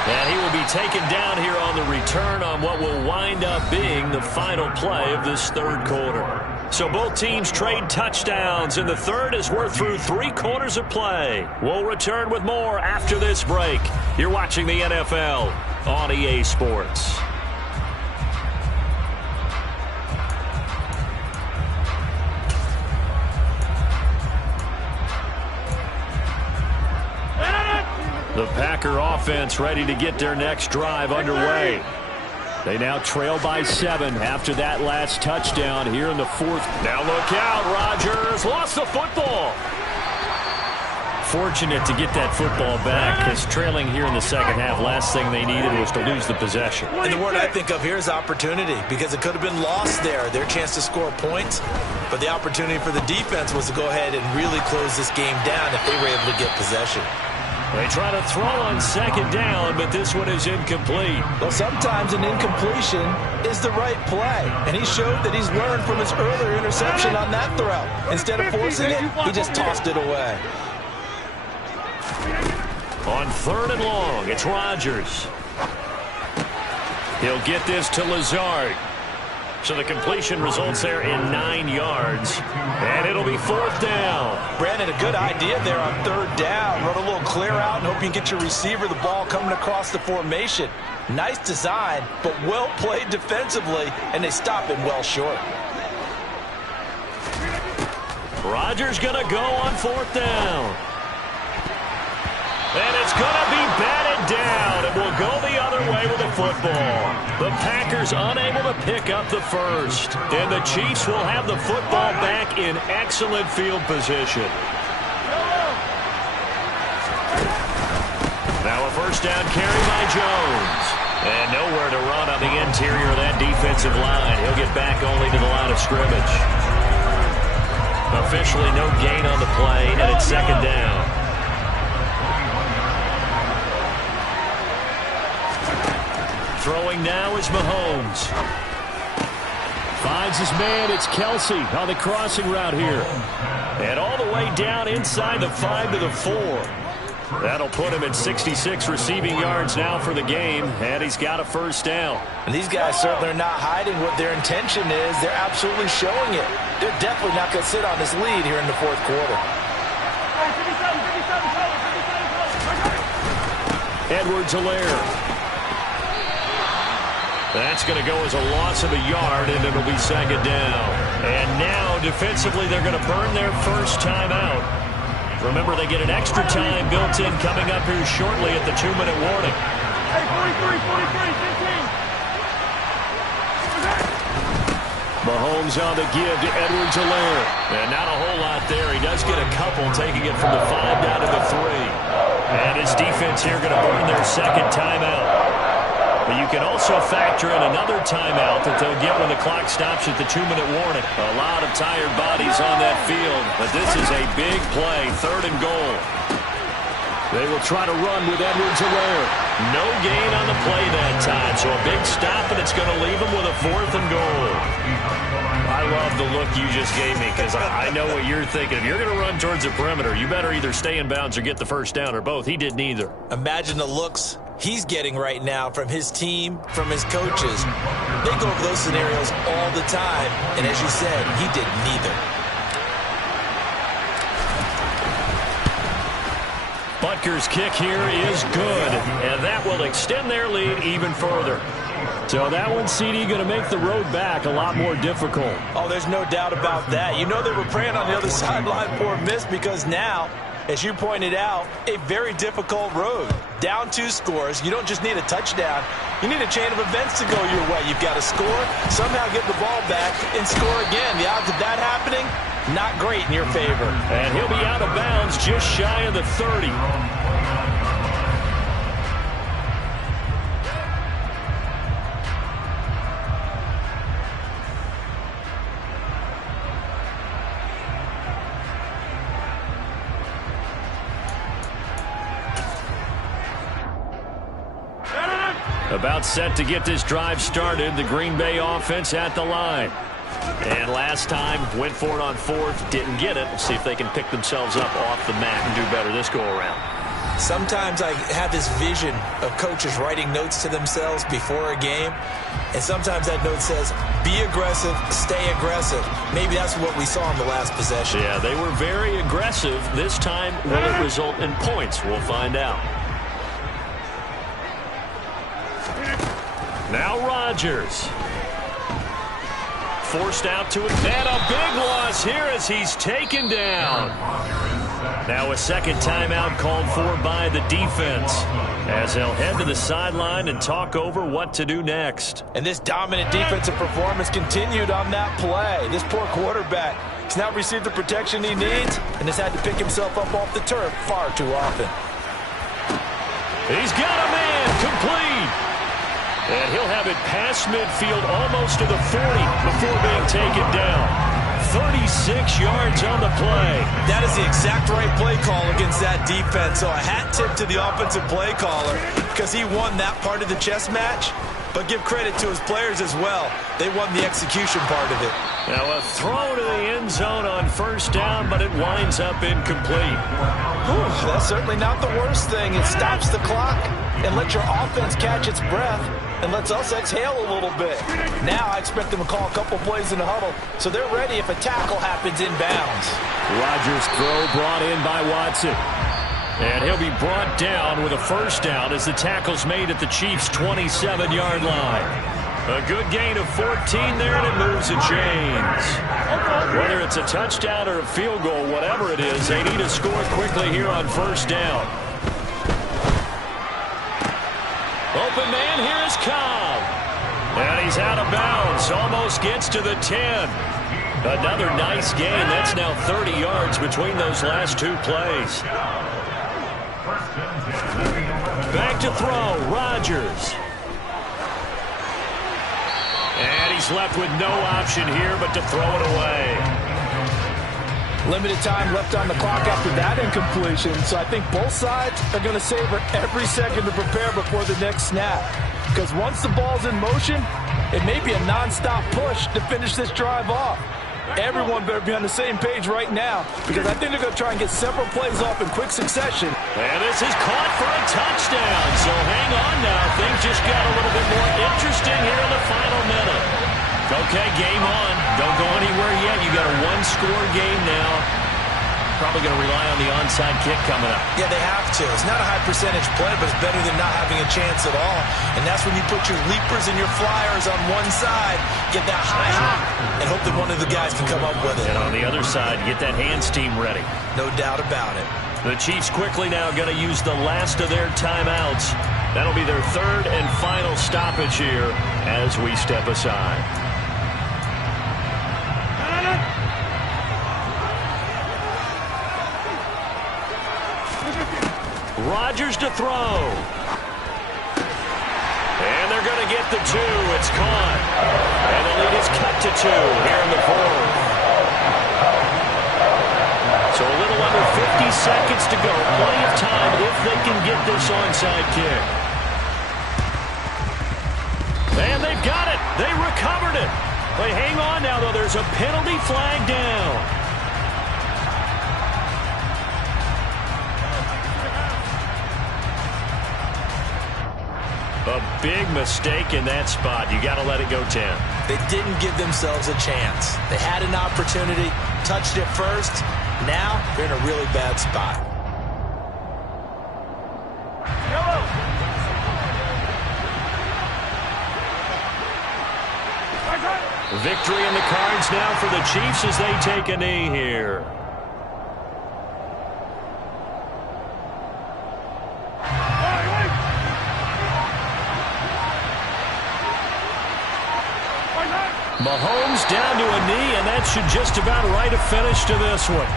And he will be taken down here on the return on what will wind up being the final play of this 3rd quarter. So both teams trade touchdowns in the 3rd as we're through 3 quarters of play. We'll return with more after this break. You're watching the NFL on EA Sports. The Packer offense ready to get their next drive underway. They now trail by 7 after that last touchdown here in the 4th. Now look out, Rodgers lost the football. Fortunate to get that football back because trailing here in the 2nd half, last thing they needed was to lose the possession. And the word I think of here is opportunity because it could have been lost there, their chance to score points. But the opportunity for the defense was to go ahead and really close this game down if they were able to get possession. They try to throw on 2nd down, but this one is incomplete. Well, sometimes an incompletion is the right play. And he showed that he's learned from his earlier interception on that throw. Instead of forcing it, he just tossed it away. On 3rd and long, it's Rodgers. He'll get this to Lazard. So the completion results there in 9 yards. And it'll be 4th down. Brandon, a good idea there on 3rd down. Run a little clear out and hope you can get your receiver the ball coming across the formation. Nice design, but well played defensively, and they stop him well short. Rodgers going to go on 4th down. And it's going to be batted down. It will go the other way with the football. The Packers unable to pick up the first. And the Chiefs will have the football back in excellent field position. Now a 1st down carry by Jones. And nowhere to run on the interior of that defensive line. He'll get back only to the line of scrimmage. Officially no gain on the play, and it's 2nd down. Throwing now is Mahomes. Finds his man. It's Kelsey on the crossing route here. And all the way down inside the 5 to the 4. That'll put him at 66 receiving yards now for the game. And he's got a 1st down. And these guys certainly are not hiding what their intention is. They're absolutely showing it. They're definitely not going to sit on this lead here in the 4th quarter. Edwards-Helaire. That's going to go as a loss of a yard, and it'll be 2nd down. And now, defensively, they're going to burn their 1st timeout. Remember, they get an extra time built in coming up here shortly at the 2-minute warning. Hey, 43, 15. Mahomes on the give to Edwards-Helaire. And not a whole lot there. He does get a couple, taking it from the 5 down to the 3. And his defense here going to burn their 2nd timeout. But you can also factor in another timeout that they'll get when the clock stops at the 2-minute warning. A lot of tired bodies on that field, but this is a big play, 3rd and goal. They will try to run with Edwards-Helaire. No gain on the play that time, so a big stop, and it's going to leave them with a 4th and goal. I love the look you just gave me because I know what you're thinking. If you're going to run towards the perimeter, you better either stay in bounds or get the first down, or both. He did neither. Imagine the looks he's getting right now from his team, from his coaches. They go over those scenarios all the time, and as you said, he did neither. Butker's kick here is good, and that will extend their lead even further. So that one, CD, going to make the road back a lot more difficult. Oh, there's no doubt about that. You know they were praying on the other sideline for a miss because now, as you pointed out, a very difficult road. Down 2 scores. You don't just need a touchdown. You need a chain of events to go your way. You've got to score, somehow get the ball back, and score again. The odds of that happening, not great in your favor. And he'll be out of bounds just shy of the 30. About set to get this drive started, the Green Bay offense at the line. And last time, went for it on 4th, didn't get it. We'll see if they can pick themselves up off the mat and do better this go-around. Sometimes I have this vision of coaches writing notes to themselves before a game, and sometimes that note says, be aggressive, stay aggressive. Maybe that's what we saw in the last possession. Yeah, they were very aggressive. This time, will it result in points? We'll find out. Now Rodgers. Forced out to it. And a big loss here as he's taken down. Now a second timeout called for by the defense as they'll head to the sideline and talk over what to do next. And this dominant defensive performance continued on that play. This poor quarterback has now received the protection he needs and has had to pick himself up off the turf far too often. He's got a man complete. And he'll have it past midfield almost to the 40 before being taken down. 36 yards on the play. That is the exact right play call against that defense. So a hat tip to the offensive play caller because he won that part of the chess match. But give credit to his players as well. They won the execution part of it. Now a throw to the end zone on 1st down, but it winds up incomplete. Whew, that's certainly not the worst thing. It stops the clock and lets your offense catch its breath and lets us exhale a little bit. Now I expect them to call a couple plays in the huddle so they're ready if a tackle happens inbounds. Rodgers' throw brought in by Watson. And he'll be brought down with a 1st down as the tackle's made at the Chiefs' 27-yard line. A good gain of 14 there, and it moves the chains. Whether it's a touchdown or a field goal, whatever it is, they need to score quickly here on 1st down. Open man, here is Cobb. And he's out of bounds, almost gets to the 10. Another nice gain. That's now 30 yards between those last 2 plays. Back to throw, Rodgers. And he's left with no option here but to throw it away. Limited time left on the clock after that incompletion, so I think both sides are going to savor every second to prepare before the next snap. Because once the ball's in motion, it may be a nonstop push to finish this drive off. Everyone better be on the same page right now because I think they're going to try and get several plays off in quick succession. And this is caught for a touchdown. So hang on now. Things just got a little bit more interesting here in the final minute. Okay, game on. Don't go anywhere yet. You got a 1-score game now. Probably going to rely on the onside kick coming up. Yeah, they have to. It's not a high percentage play, but it's better than not having a chance at all. And that's when you put your leapers and your flyers on one side, get that high hop, and hope that one of the guys can come up with it. And on the other side, get that hands team ready. No doubt about it. The Chiefs quickly now going to use the last of their timeouts. That'll be their 3rd and final stoppage here as we step aside. Rodgers to throw. And they're is caught. And the lead is cut to 2 here in the fourth. So a little under 50 seconds to go. Plenty of time if they can get this onside kick. And they've got it. They recovered it. But hang on now, though. There's a penalty flag down. A big mistake in that spot. You got to let it go 10. They didn't give themselves a chance. They had an opportunity, touched it first. Now they're in a really bad spot. Victory in the cards now for the Chiefs as they take a knee here. Mahomes down to a knee, and that should just about write a finish to this one.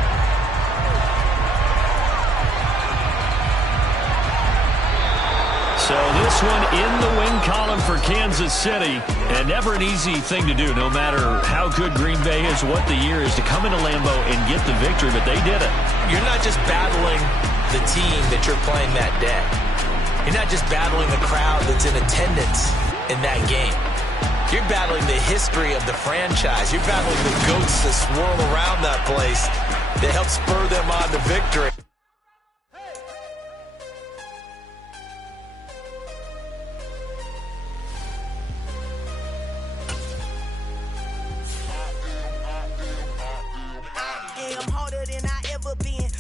So this one in the win column for Kansas City, and never an easy thing to do, no matter how good Green Bay is, what the year is, to come into Lambeau and get the victory, but they did it. You're not just battling the team that you're playing that day. You're not just battling the crowd that's in attendance in that game. You're battling the history of the franchise. You're battling the goats that swirl around that place that help spur them on to victory.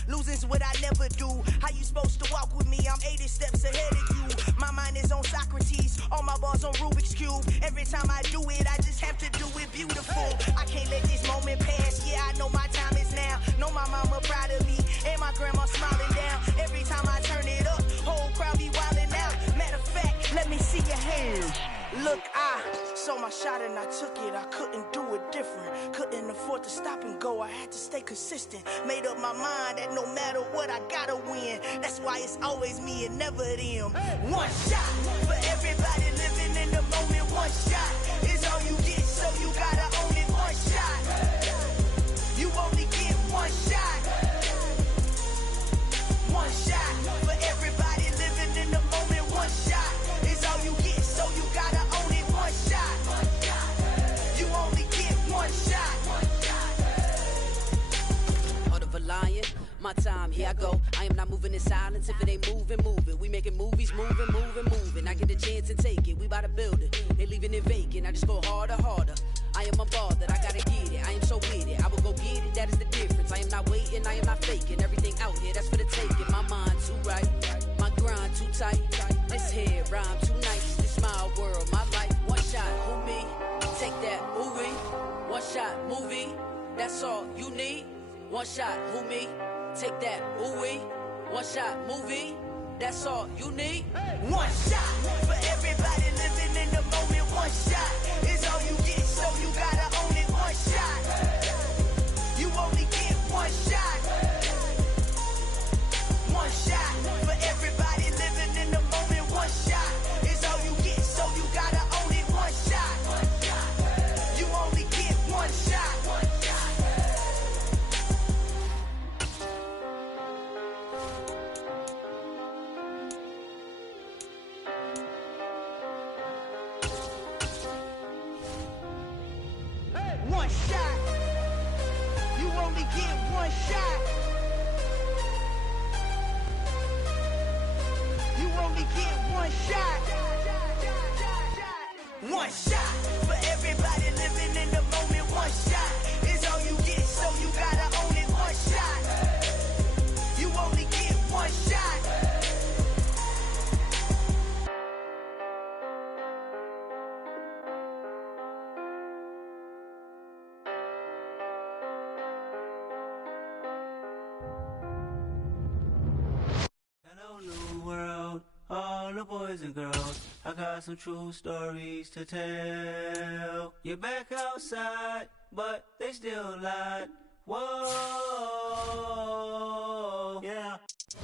Losing's what I never do. How you supposed to walk with me? I'm 80 steps ahead of you. My mind is on Socrates. All my balls on Rubik's Cube. Every time I do it, I just have to do it beautiful. I can't let this moment pass. Yeah, I know my time is now. Know my mama proud of me. And my grandma smiling down. Every time I turn it up, whole crowd be wilding out. Matter of fact, let me see your hands. Look, I saw my shot and I took it. I couldn't do it different. Couldn't afford to stop and go. I had to stay consistent. Made up my mind that no matter what, I gotta win. That's why it's always me and never them. One shot for everybody living in the moment. One shot is all you get, so you gotta own it. One shot. You only get one shot. One shot for everybody living in the moment. One shot is all you get, so you gotta own it. One shot. You only get one shot. Heart of a lion, my time, here I go. I am not moving in silence. If it ain't moving, moving. We making movies, moving, moving, moving. I get a chance and take it. We bout to build it. They leaving it vacant. I just go harder, harder. I am a ball that I gotta get it. I am so with it. I will go get it. That is the difference. I am not waiting. I am not faking. Everything out here, that's for the taking. My mind too right. My grind too tight. This head rhyme too nice. This my world, my life. One shot, who me? Take that, movie. One shot, movie. That's all you need. One shot, who me? Take that, ooh-wee. One shot, movie. That's all you need. One shot for everybody living in the moment. One shot is all you get, so you gotta own it. One shot. You only get one shot. One shot for everybody living in the moment. One shot is all you get, so you gotta own it. One shot. You only get one shot. One shot. You only get one shot. You only get one shot. One shot for everybody living in the moment. One shot is all you get, so you gotta own it. One shot. You only get one shot. Hello, new world, all the boys and girls. I got some true stories to tell. You're back outside, but they still lied. Whoa, yeah.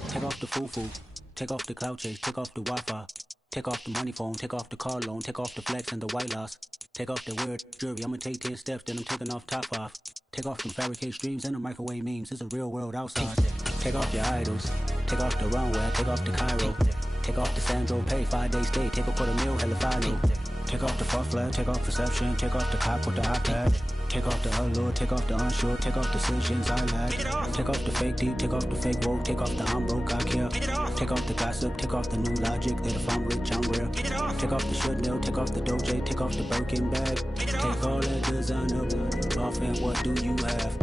Take off the foo-foo, take off the cloud chase, take off the Wi-Fi. Take off the money phone, take off the car loan, take off the flex and the white loss. Take off the weird jewelry, I'ma take 10 steps, then I'm taking off top off. Take off them fabricate streams and the microwave memes, it's a real world outside. Take off your idols, take off the runway, take off the Cairo. Take off the Sandro pay, 5-day stay, take a $250,000, hella final. Take off the fuck flag, take off perception, take off the cop with the iPad. Take off the allure, take off the unsure, take off decisions I lack. Take off the fake deep, take off the fake woke, take off the I'm broke, I care. Take off the gossip, take off the new logic, that if I'm rich, I'm real. Take off the should know, take off the Doja, take off the Birkin bag. Take all that designer off and what do you have?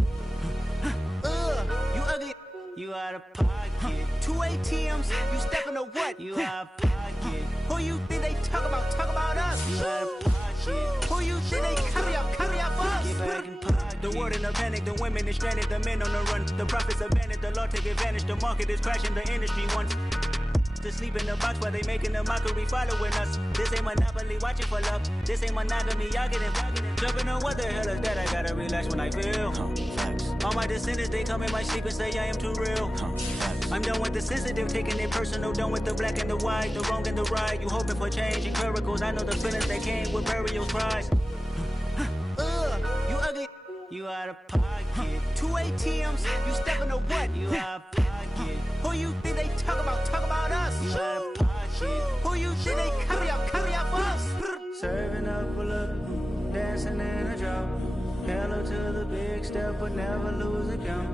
You ugly. You out of pocket. 2 ATMs, you stepping or what? You out of pocket. Who you think they talk about us? You out of pocket. Who you think they carry up for us? Get back in pocket. The world in a panic, the women is stranded, the men on the run. The profits abandoned, the law take advantage, the market is crashing, the industry wants to sleep in the box while they making a mockery following us. This ain't Monopoly, watching for love. This ain't monogamy, y'all getting jumping on what the hell is that? I gotta relax when I feel. All my descendants, they come in my sleep and say I am too real. I'm done with the sensitive, taking it personal. Done with the black and the white, the wrong and the right. You hoping for change and miracles. I know the feelings that came with burial cries. You ugly. You out of pocket. 2 ATMs, you stepping or what? You out of pocket. Who you think they talk about us? You out of pocket. Who you think they carry up for us? Serving up a look, dancing in a drop. Hello to the big step, but never lose a count.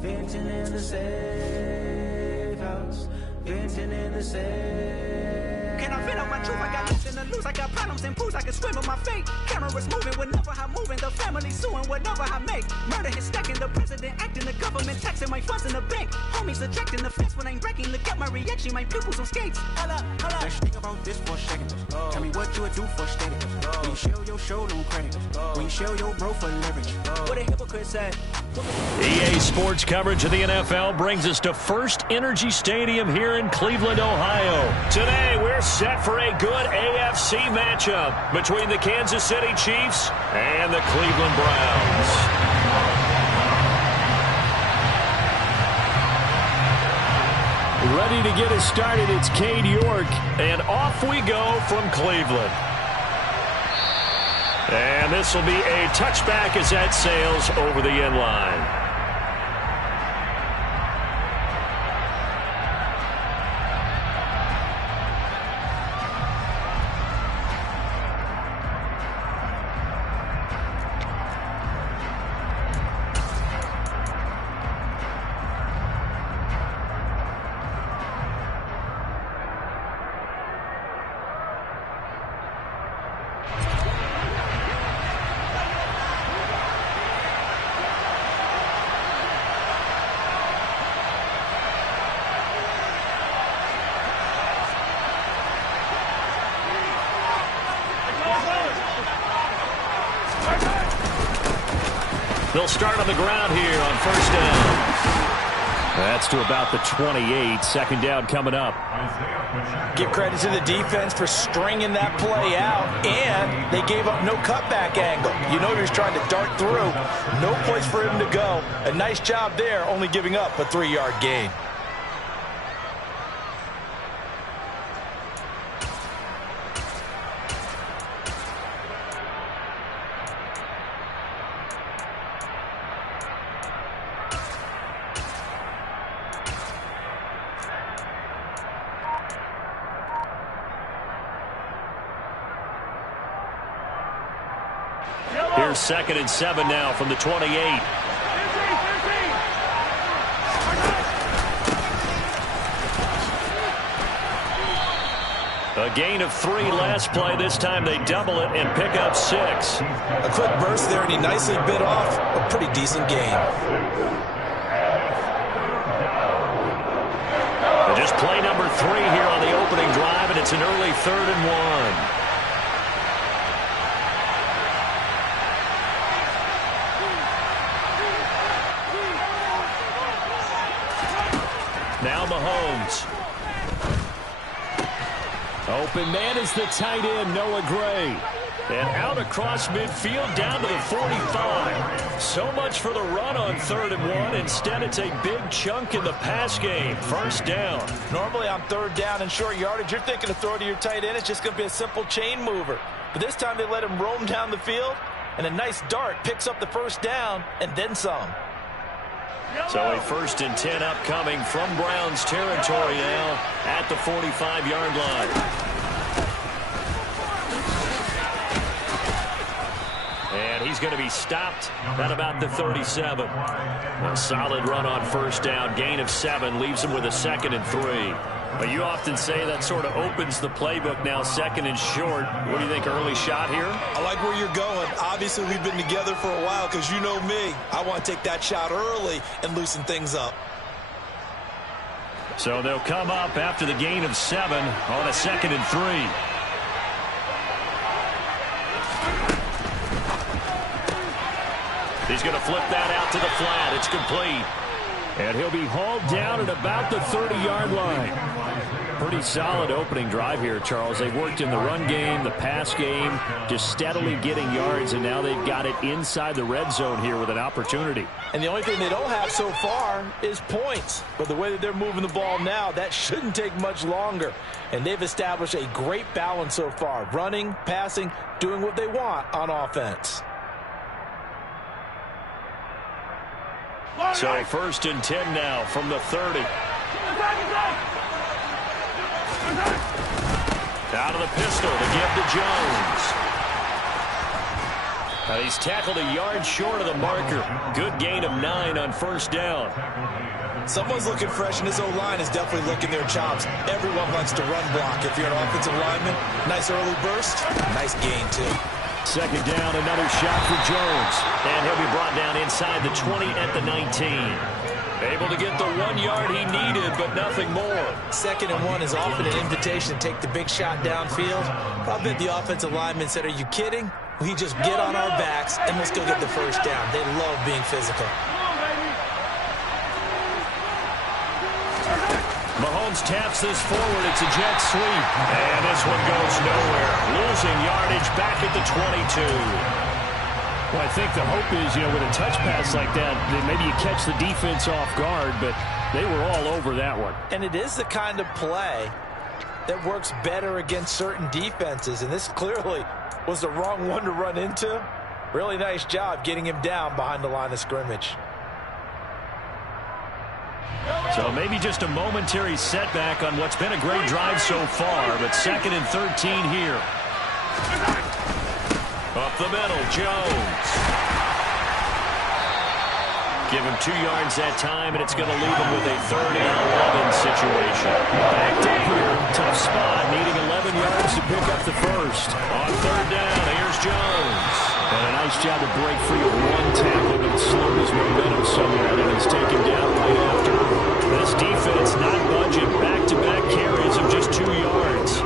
Venting in the safe house. Venting in the safe. Can I feel out my truth? I got nothing to lose. I got problems and pools. I can swim in my fate. Cameras moving whenever I'm moving. The family suing whatever I make. Murder is stacking. The president acting. The government taxing my funds in the bank. Homies subtracting the fence when I'm breaking. Look at my reaction. My pupils on skates. Hold up. Let's think about this for a second. Tell me what you would do for status. When you show your show on credit. When you show your bro for leverage. What a hypocrite said. EA Sports coverage of the NFL brings us to First Energy Stadium here in Cleveland, Ohio. Today, we're set for a good AFC matchup between the Kansas City Chiefs and the Cleveland Browns. Ready to get us started, it's Cade York, and off we go from Cleveland. And this will be a touchback as that sails over the end line. They'll start on the ground here on first down. That's to about the 28. Second down coming up. Give credit to the defense for stringing that play out, and they gave up no cutback angle. You know he was trying to dart through. No place for him to go. A nice job there, only giving up a 3-yard gain. Here's 2nd and 7 now from the 28. A gain of 3 last play. This time they double it and pick up 6. A quick burst there, and he nicely bit off a pretty decent gain. And just play number 3 here on the opening drive, and it's an early 3rd and 1. Now Mahomes. Open man is the tight end, Noah Gray. And out across midfield down to the 45. So much for the run on 3rd and 1. Instead, it's a big chunk in the pass game. First down. Normally on 3rd down and short yardage, you're thinking to throw to your tight end. It's just going to be a simple chain mover. But this time they let him roam down the field, and a nice dart picks up the first down and then some. So a 1st and 10 upcoming from Browns territory now at the 45-yard line. And he's going to be stopped at about the 37. A solid run on 1st down. Gain of 7 leaves him with a 2nd and 3. But you often say that sort of opens the playbook now, 2nd and short. What do you think, early shot here? I like where you're going. Obviously, we've been together for a while because you know me. I want to take that shot early and loosen things up. So they'll come up after the gain of 7 on a 2nd and 3. He's going to flip that out to the flat. It's complete. And he'll be hauled down at about the 30-yard line. Pretty solid opening drive here, Charles. They've worked in the run game, the pass game, just steadily getting yards, and now they've got it inside the red zone here with an opportunity. And the only thing they don't have so far is points. But the way that they're moving the ball now, that shouldn't take much longer. And they've established a great balance so far. Running, passing, doing what they want on offense. So 1st and 10 now from the 30. Out of the pistol to give to Jones. He's tackled a yard short of the marker. Good gain of 9 on 1st down. Someone's looking fresh, and this O-line is definitely licking their chops. Everyone likes to run block. If you're an offensive lineman, nice early burst, nice gain, too. 2nd down, another shot for Jones. And he'll be brought down inside the 20 at the 19. Able to get the 1 yard he needed, but nothing more. 2nd and 1 is often an invitation to take the big shot downfield. I bet the offensive lineman said, are you kidding? We just get on our backs, and let's go get the first down. They love being physical. Mahomes taps this forward. It's a jet sweep. And this one goes nowhere. Losing yardage back at the 22. Well, I think the hope is, with a touch pass like that, that maybe you catch the defense off guard, but they were all over that one. And it is the kind of play that works better against certain defenses, and this clearly was the wrong one to run into. Really nice job getting him down behind the line of scrimmage. So maybe just a momentary setback on what's been a great drive so far, but 2nd and 13 here. Up the middle, Jones. Give him 2 yards that time, and it's going to leave him with a 3rd and 11 situation. Backed up here, tough spot, needing 11 yards to pick up the first. On 3rd down, here's Jones. And a nice job to break free of 1 tackle, but it slowed his momentum somewhat, and he's taken down right after. This defense not budging. Back-to-back carries of just 2 yards.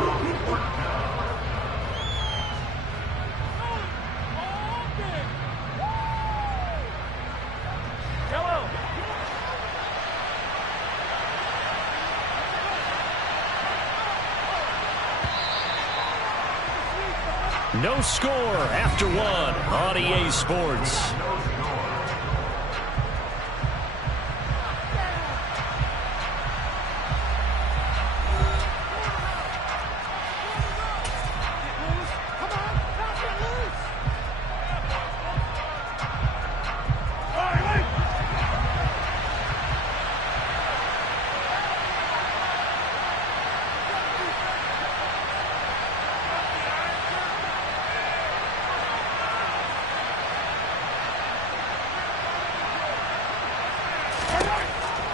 No score after 1 on EA Sports.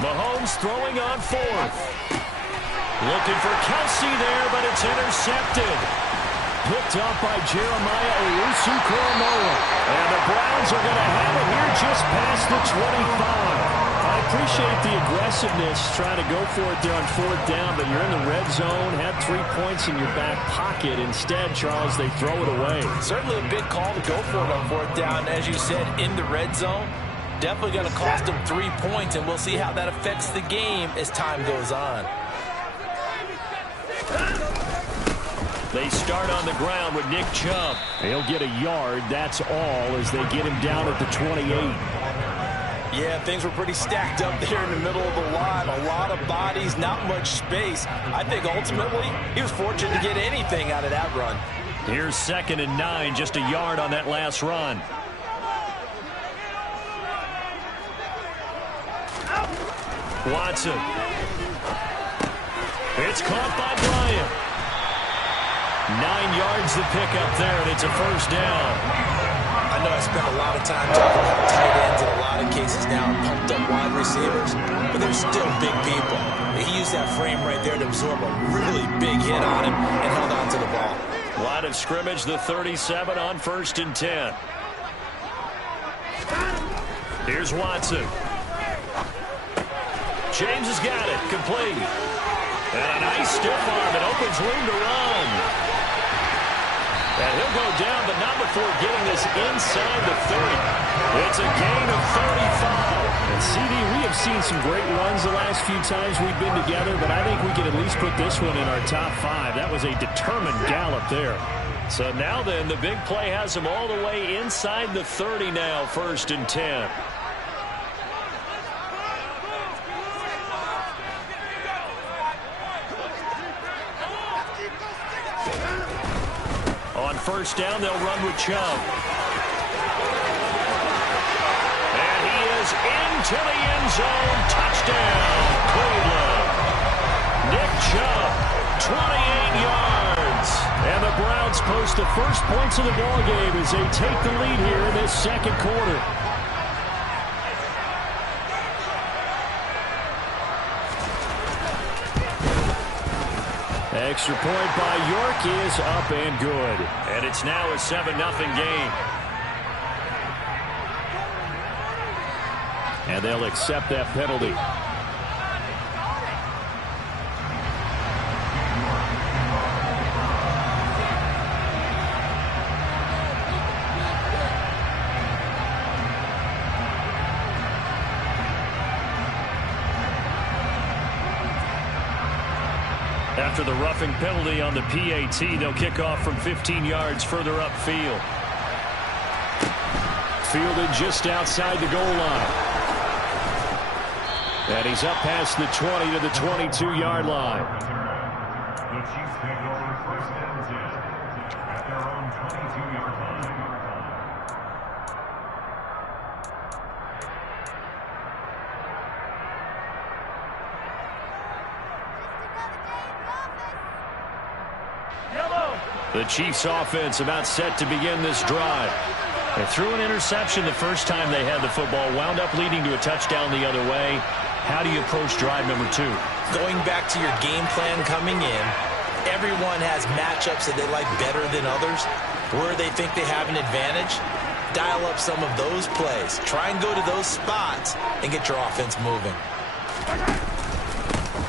Mahomes throwing on 4th. Looking for Kelsey there, but it's intercepted. Picked up by Jeremiah Owusu-Koramoah. And the Browns are going to have it here just past the 25. I appreciate the aggressiveness trying to go for it there on 4th down, but you're in the red zone, had 3 points in your back pocket. Instead, Charles, they throw it away. Certainly a big call to go for it on 4th down. As you said, in the red zone. Definitely going to cost them 3 points, and we'll see how that affects the game as time goes on. They start on the ground with Nick Chubb. He'll get a yard. That's all as they get him down at the 28. Yeah, things were pretty stacked up there in the middle of the line. A lot of bodies, not much space. I think ultimately he was fortunate to get anything out of that run. Here's 2nd and 9, just a yard on that last run. Watson. It's caught by Bryant. 9 yards to pick up there, and it's a first down. I know I spent a lot of time talking about tight ends in a lot of cases now, pumped up wide receivers, but they're still big people. He used that frame right there to absorb a really big hit on him and held on to the ball. Line of scrimmage, the 37 on 1st and 10. Here's Watson. James has got it, complete. And a nice stiff arm. It opens room to run. And he'll go down, but not before getting this inside the 30. It's a gain of 35. And CD, we have seen some great runs the last few times we've been together, but I think we can at least put this one in our top 5. That was a determined gallop there. So now then, the big play has him all the way inside the 30 now, 1st and 10. On 1st down, they'll run with Chubb. And he is into the end zone. Touchdown, Cleveland. Nick Chubb, 28 yards. And the Browns post the first points of the ballgame as they take the lead here in this 2nd quarter. Extra point by York is up and good. And it's now a 7-0 game. And they'll accept that penalty. After the roughing penalty on the PAT, they'll kick off from 15 yards further upfield. Fielded just outside the goal line. And he's up past the 20 to the 22-yard line. The Chiefs take over 1st and 10 at their own 22-yard line. The Chiefs offense about set to begin this drive. They threw an interception the first time they had the football, wound up leading to a touchdown the other way. How do you approach drive number 2? Going back to your game plan coming in, everyone has matchups that they like better than others. Where they think they have an advantage, dial up some of those plays. Try and go to those spots and get your offense moving.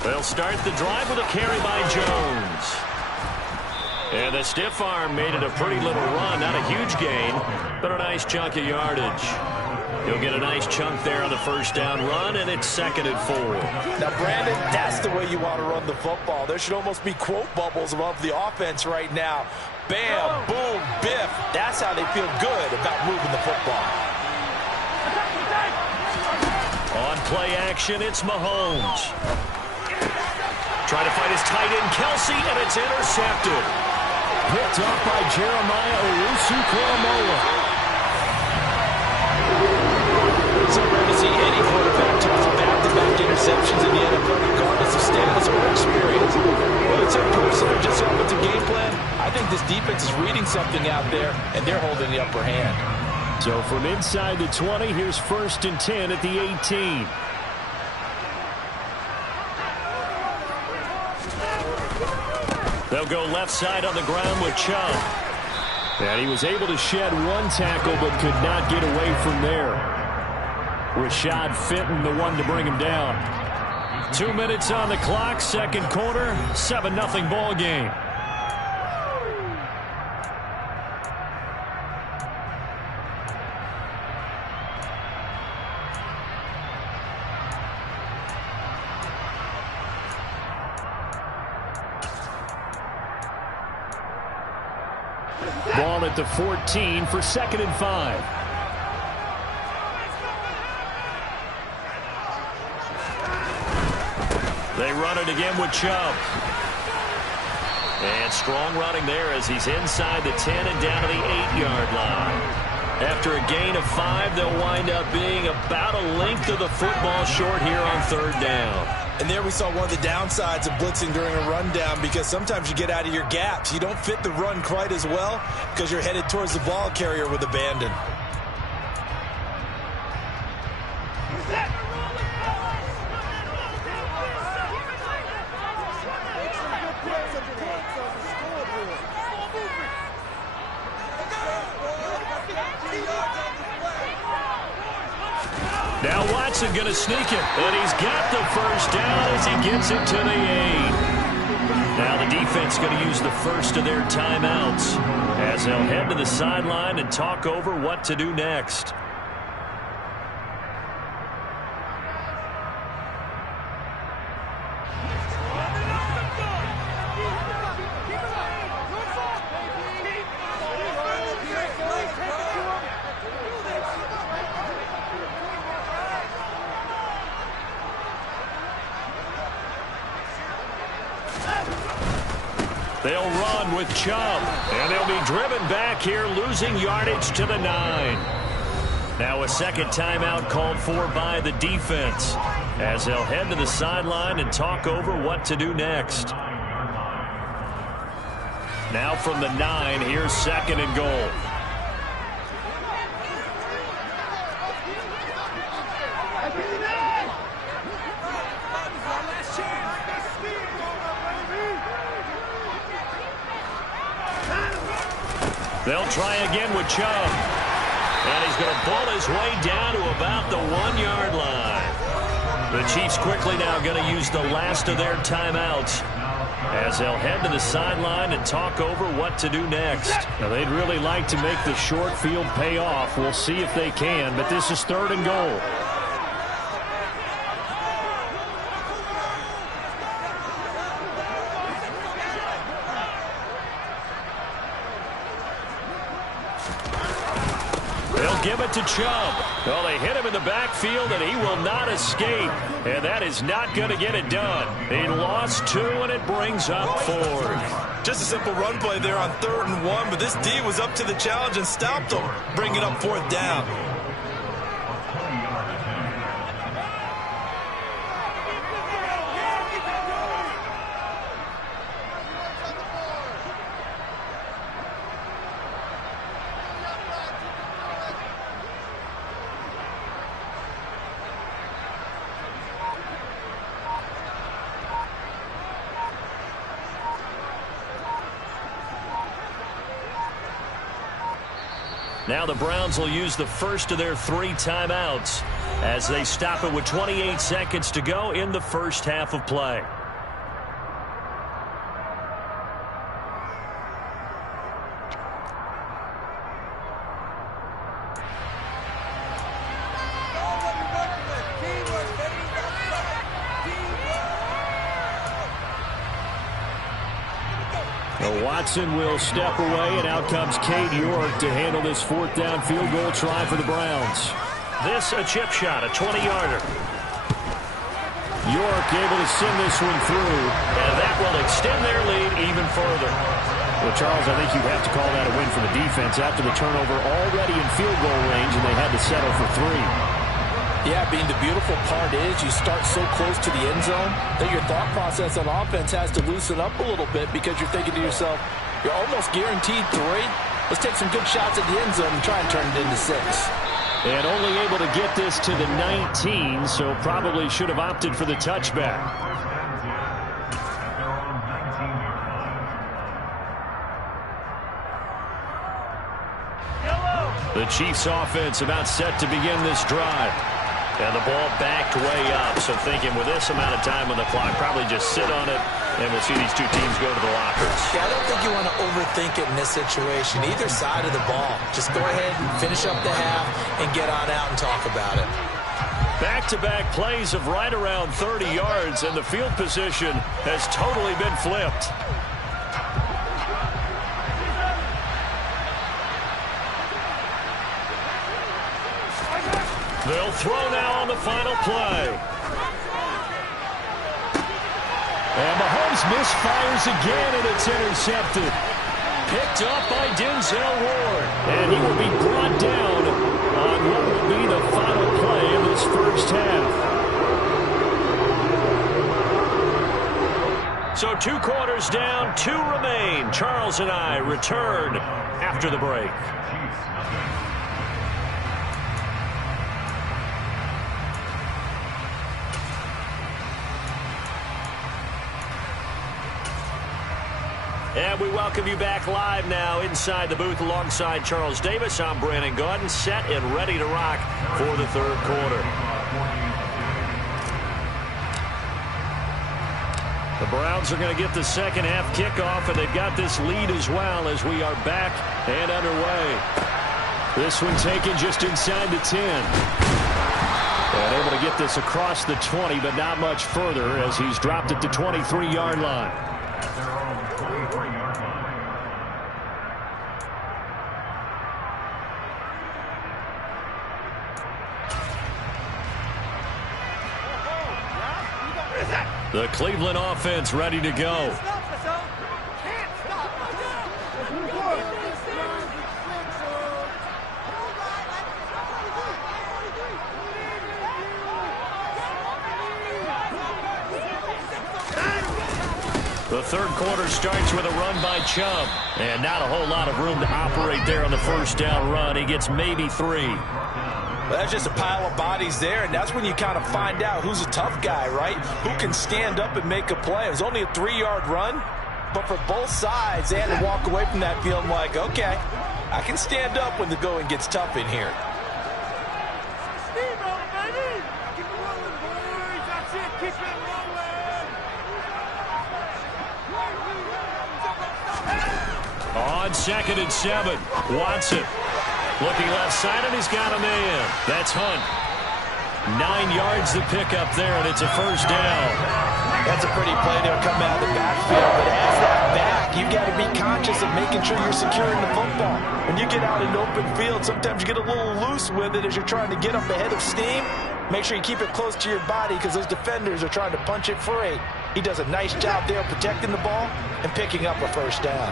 They'll start the drive with a carry by Jones. And the stiff arm made it a pretty little run. Not a huge gain, but a nice chunk of yardage. He'll get a nice chunk there on the first down run, and it's 2nd and 4. Now, Brandon, that's the way you want to run the football. There should almost be quote bubbles above the offense right now. Bam, boom, biff. That's how they feel good about moving the football. On play action, it's Mahomes. Trying to fight his tight end, Kelsey, and it's intercepted. Picked up by Jeremiah Owusu-Koramoah. It's so rare to see any quarterback toss back-to-back interceptions in the NFL, regardless of status or experience. Whether it's in person or just offensive game plan, I think this defense is reading something out there, and they're holding the upper hand. So from inside the 20, here's 1st and 10 at the 18. They'll go left side on the ground with Chubb. And he was able to shed one tackle but could not get away from there. Rashad Fenton, the one to bring him down. 2 minutes on the clock, 2nd quarter, 7-0 ball game. Ball at the 14 for 2nd and 5. They run it again with Chubb. And strong running there as he's inside the 10 and down to the 8-yard line. After a gain of 5, they'll wind up being about a length of the football short here on 3rd down. And there we saw one of the downsides of blitzing during a rundown, because sometimes you get out of your gaps. You don't fit the run quite as well because you're headed towards the ball carrier with abandon. Now Watson going to sneak it, and he's got the first down as he gets it to the 8. Now the defense going to use the first of their timeouts as they'll head to the sideline and talk over what to do next. They'll run with Chubb, and they'll be driven back here, losing yardage to the 9. Now a second timeout called for by the defense as they'll head to the sideline and talk over what to do next. Now from the 9, here's 2nd and goal. They'll try again with Chubb. And he's going to pull his way down to about the 1-yard line. The Chiefs quickly now going to use the last of their timeouts as they'll head to the sideline and talk over what to do next. Now they'd really like to make the short field pay off. We'll see if they can, but this is 3rd and goal. Give it to Chubb. Well, they hit him in the backfield, and he will not escape. And that is not going to get it done. He lost 2, and it brings up 4th. Just a simple run play there on 3rd and 1, but this D was up to the challenge and stopped him, bringing up 4th down. Now the Browns will use the first of their 3 timeouts as they stop it with 28 seconds to go in the first half of play. Watson will step away, and out comes Cade York to handle this 4th down field goal try for the Browns. This a chip shot, a 20-yarder. York able to send this one through, and that will extend their lead even further. Well, Charles, I think you have to call that a win for the defense after the turnover already in field goal range, and they had to settle for 3. Yeah, Bean, the beautiful part is you start so close to the end zone that your thought process on offense has to loosen up a little bit because you're thinking to yourself, you're almost guaranteed 3. Let's take some good shots at the end zone and try and turn it into 6. And only able to get this to the 19, so probably should have opted for the touchback. The Chiefs offense about set to begin this drive. And the ball backed way up. So thinking with this amount of time on the clock, probably just sit on it, and we'll see these two teams go to the lockers. Yeah, I don't think you want to overthink it in this situation. Either side of the ball. Just go ahead and finish up the half and get on out and talk about it. Back-to-back plays of right around 30 yards, and the field position has totally been flipped. They'll throw now on the final play. And Mahomes misfires again, and it's intercepted. Picked up by Denzel Ward. And he will be brought down on what will be the final play in this first half. So 2 quarters down, 2 remain. Charles and I return after the break. And we welcome you back live now inside the booth alongside Charles Davis. I'm Brandon Gaudin, set and ready to rock for the third quarter. The Browns are going to get the second half kickoff, and they've got this lead as well as we are back and underway. This one taken just inside the 10. And able to get this across the 20, but not much further as he's dropped it to 23-yard line. The Cleveland offense ready to go. The third quarter starts with a run by Chubb. And not a whole lot of room to operate there on the first down run. He gets maybe 3. Well, that's just a pile of bodies there, and that's when you kind of find out who's a tough guy, right? Who can stand up and make a play. It was only a 3-yard run, but for both sides, they had to walk away from that field like, okay, I can stand up when the going gets tough in here. On 2nd and 7, Watson. Looking left side, and he's got a man. That's Hunt. 9 yards to pick up there, and it's a first down. That's a pretty play there coming out of the backfield. But as that back, you've got to be conscious of making sure you're securing the football. When you get out in open field, sometimes you get a little loose with it as you're trying to get up ahead of steam. Make sure you keep it close to your body because those defenders are trying to punch it free. He does a nice job there protecting the ball and picking up a first down.